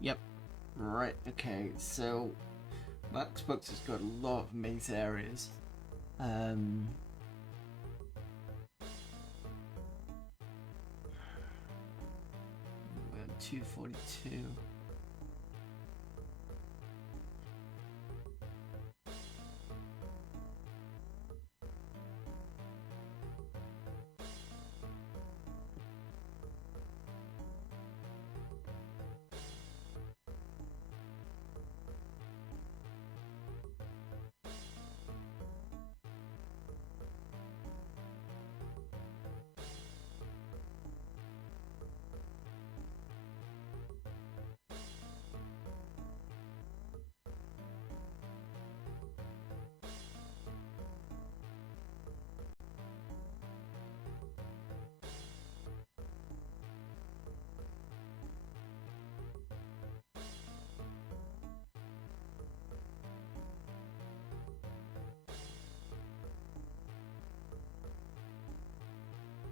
Yep. Right, okay, so my Xbox has got a lot of maze areas. We're at 242.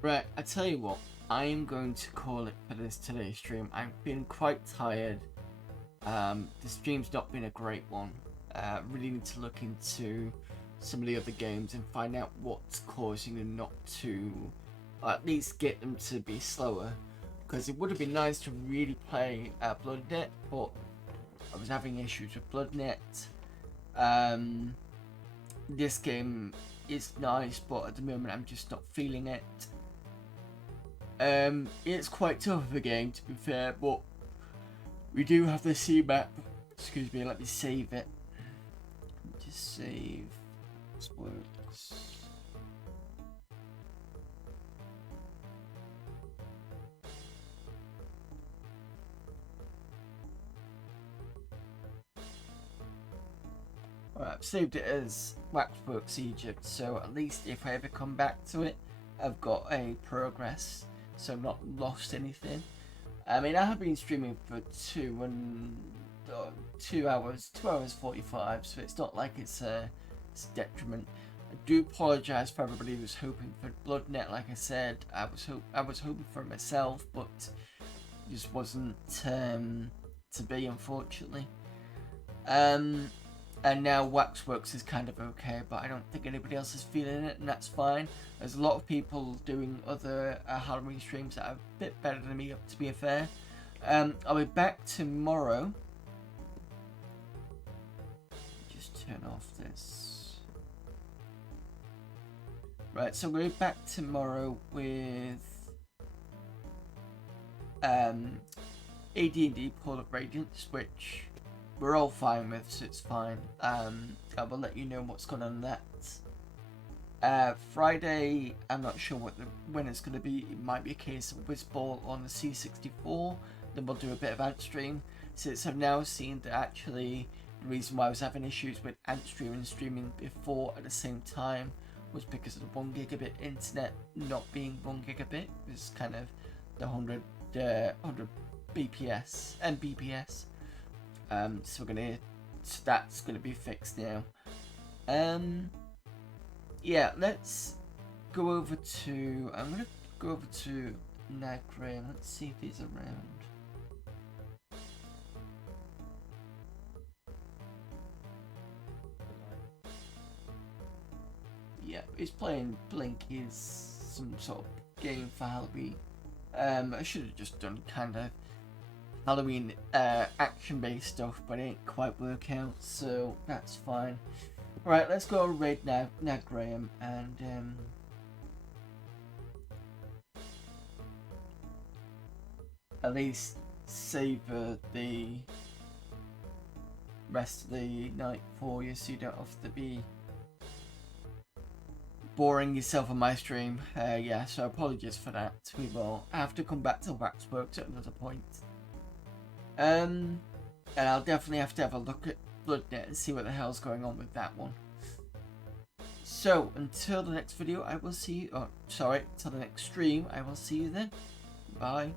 Right, I tell you what, I am going to call it for this today's stream. I've been quite tired. The stream's not been a great one. Really need to look into some of the other games and find out what's causing them not to, or at least get them to be slower. Because it would have been nice to really play BloodNET, but I was having issues with BloodNET. This game is nice, but at the moment I'm just not feeling it. It's quite tough of a game, to be fair, but we do have the C map. Excuse me, let me save it. Just save. This works. Alright, I've saved it as Waxworks Egypt, so at least if I ever come back to it, I've got a progress, so I've not lost anything. I mean, I have been streaming for 2 hours 45, so it's not like it's a detriment. I do apologise for everybody who's hoping for BloodNET. Like I said, I was hoping for it myself, but it just wasn't to be, unfortunately. And now Waxworks is kind of okay, but I don't think anybody else is feeling it, and that's fine. There's a lot of people doing other Halloween streams that are a bit better than me, to be fair. I'll be back tomorrow. Just turn off this. Right, so we'll be back tomorrow with AD&D Pool of Radiance, which we're all fine with, so it's fine. I will let you know what's going on that. Friday, I'm not sure when it's going to be. It might be a case of Whizball on the C64. Then we'll do a bit of Ant Stream. Since I've now seen that actually the reason why I was having issues with Ant Stream and streaming before at the same time was because of the 1 gigabit internet not being 1 gigabit. It was kind of the 100 BPS and BPS. So that's gonna be fixed now. Yeah, let's go over to. I'm gonna go over to Nagray. Let's see if he's around. Yeah, he's playing Blinky's some sort of game for Halloween. I should have just done kind of Halloween action-based stuff, but it didn't quite work out, so that's fine. Right, let's go raid now, Graham, and at least savor the rest of the night for you, so you don't have to be boring yourself on my stream. Yeah, so apologies for that. We will have to come back to Waxworks at another point. And I'll definitely have to have a look at BloodNET and see what the hell's going on with that one. So, until the next video, I will see you. Oh, sorry, until the next stream, I will see you then. Bye.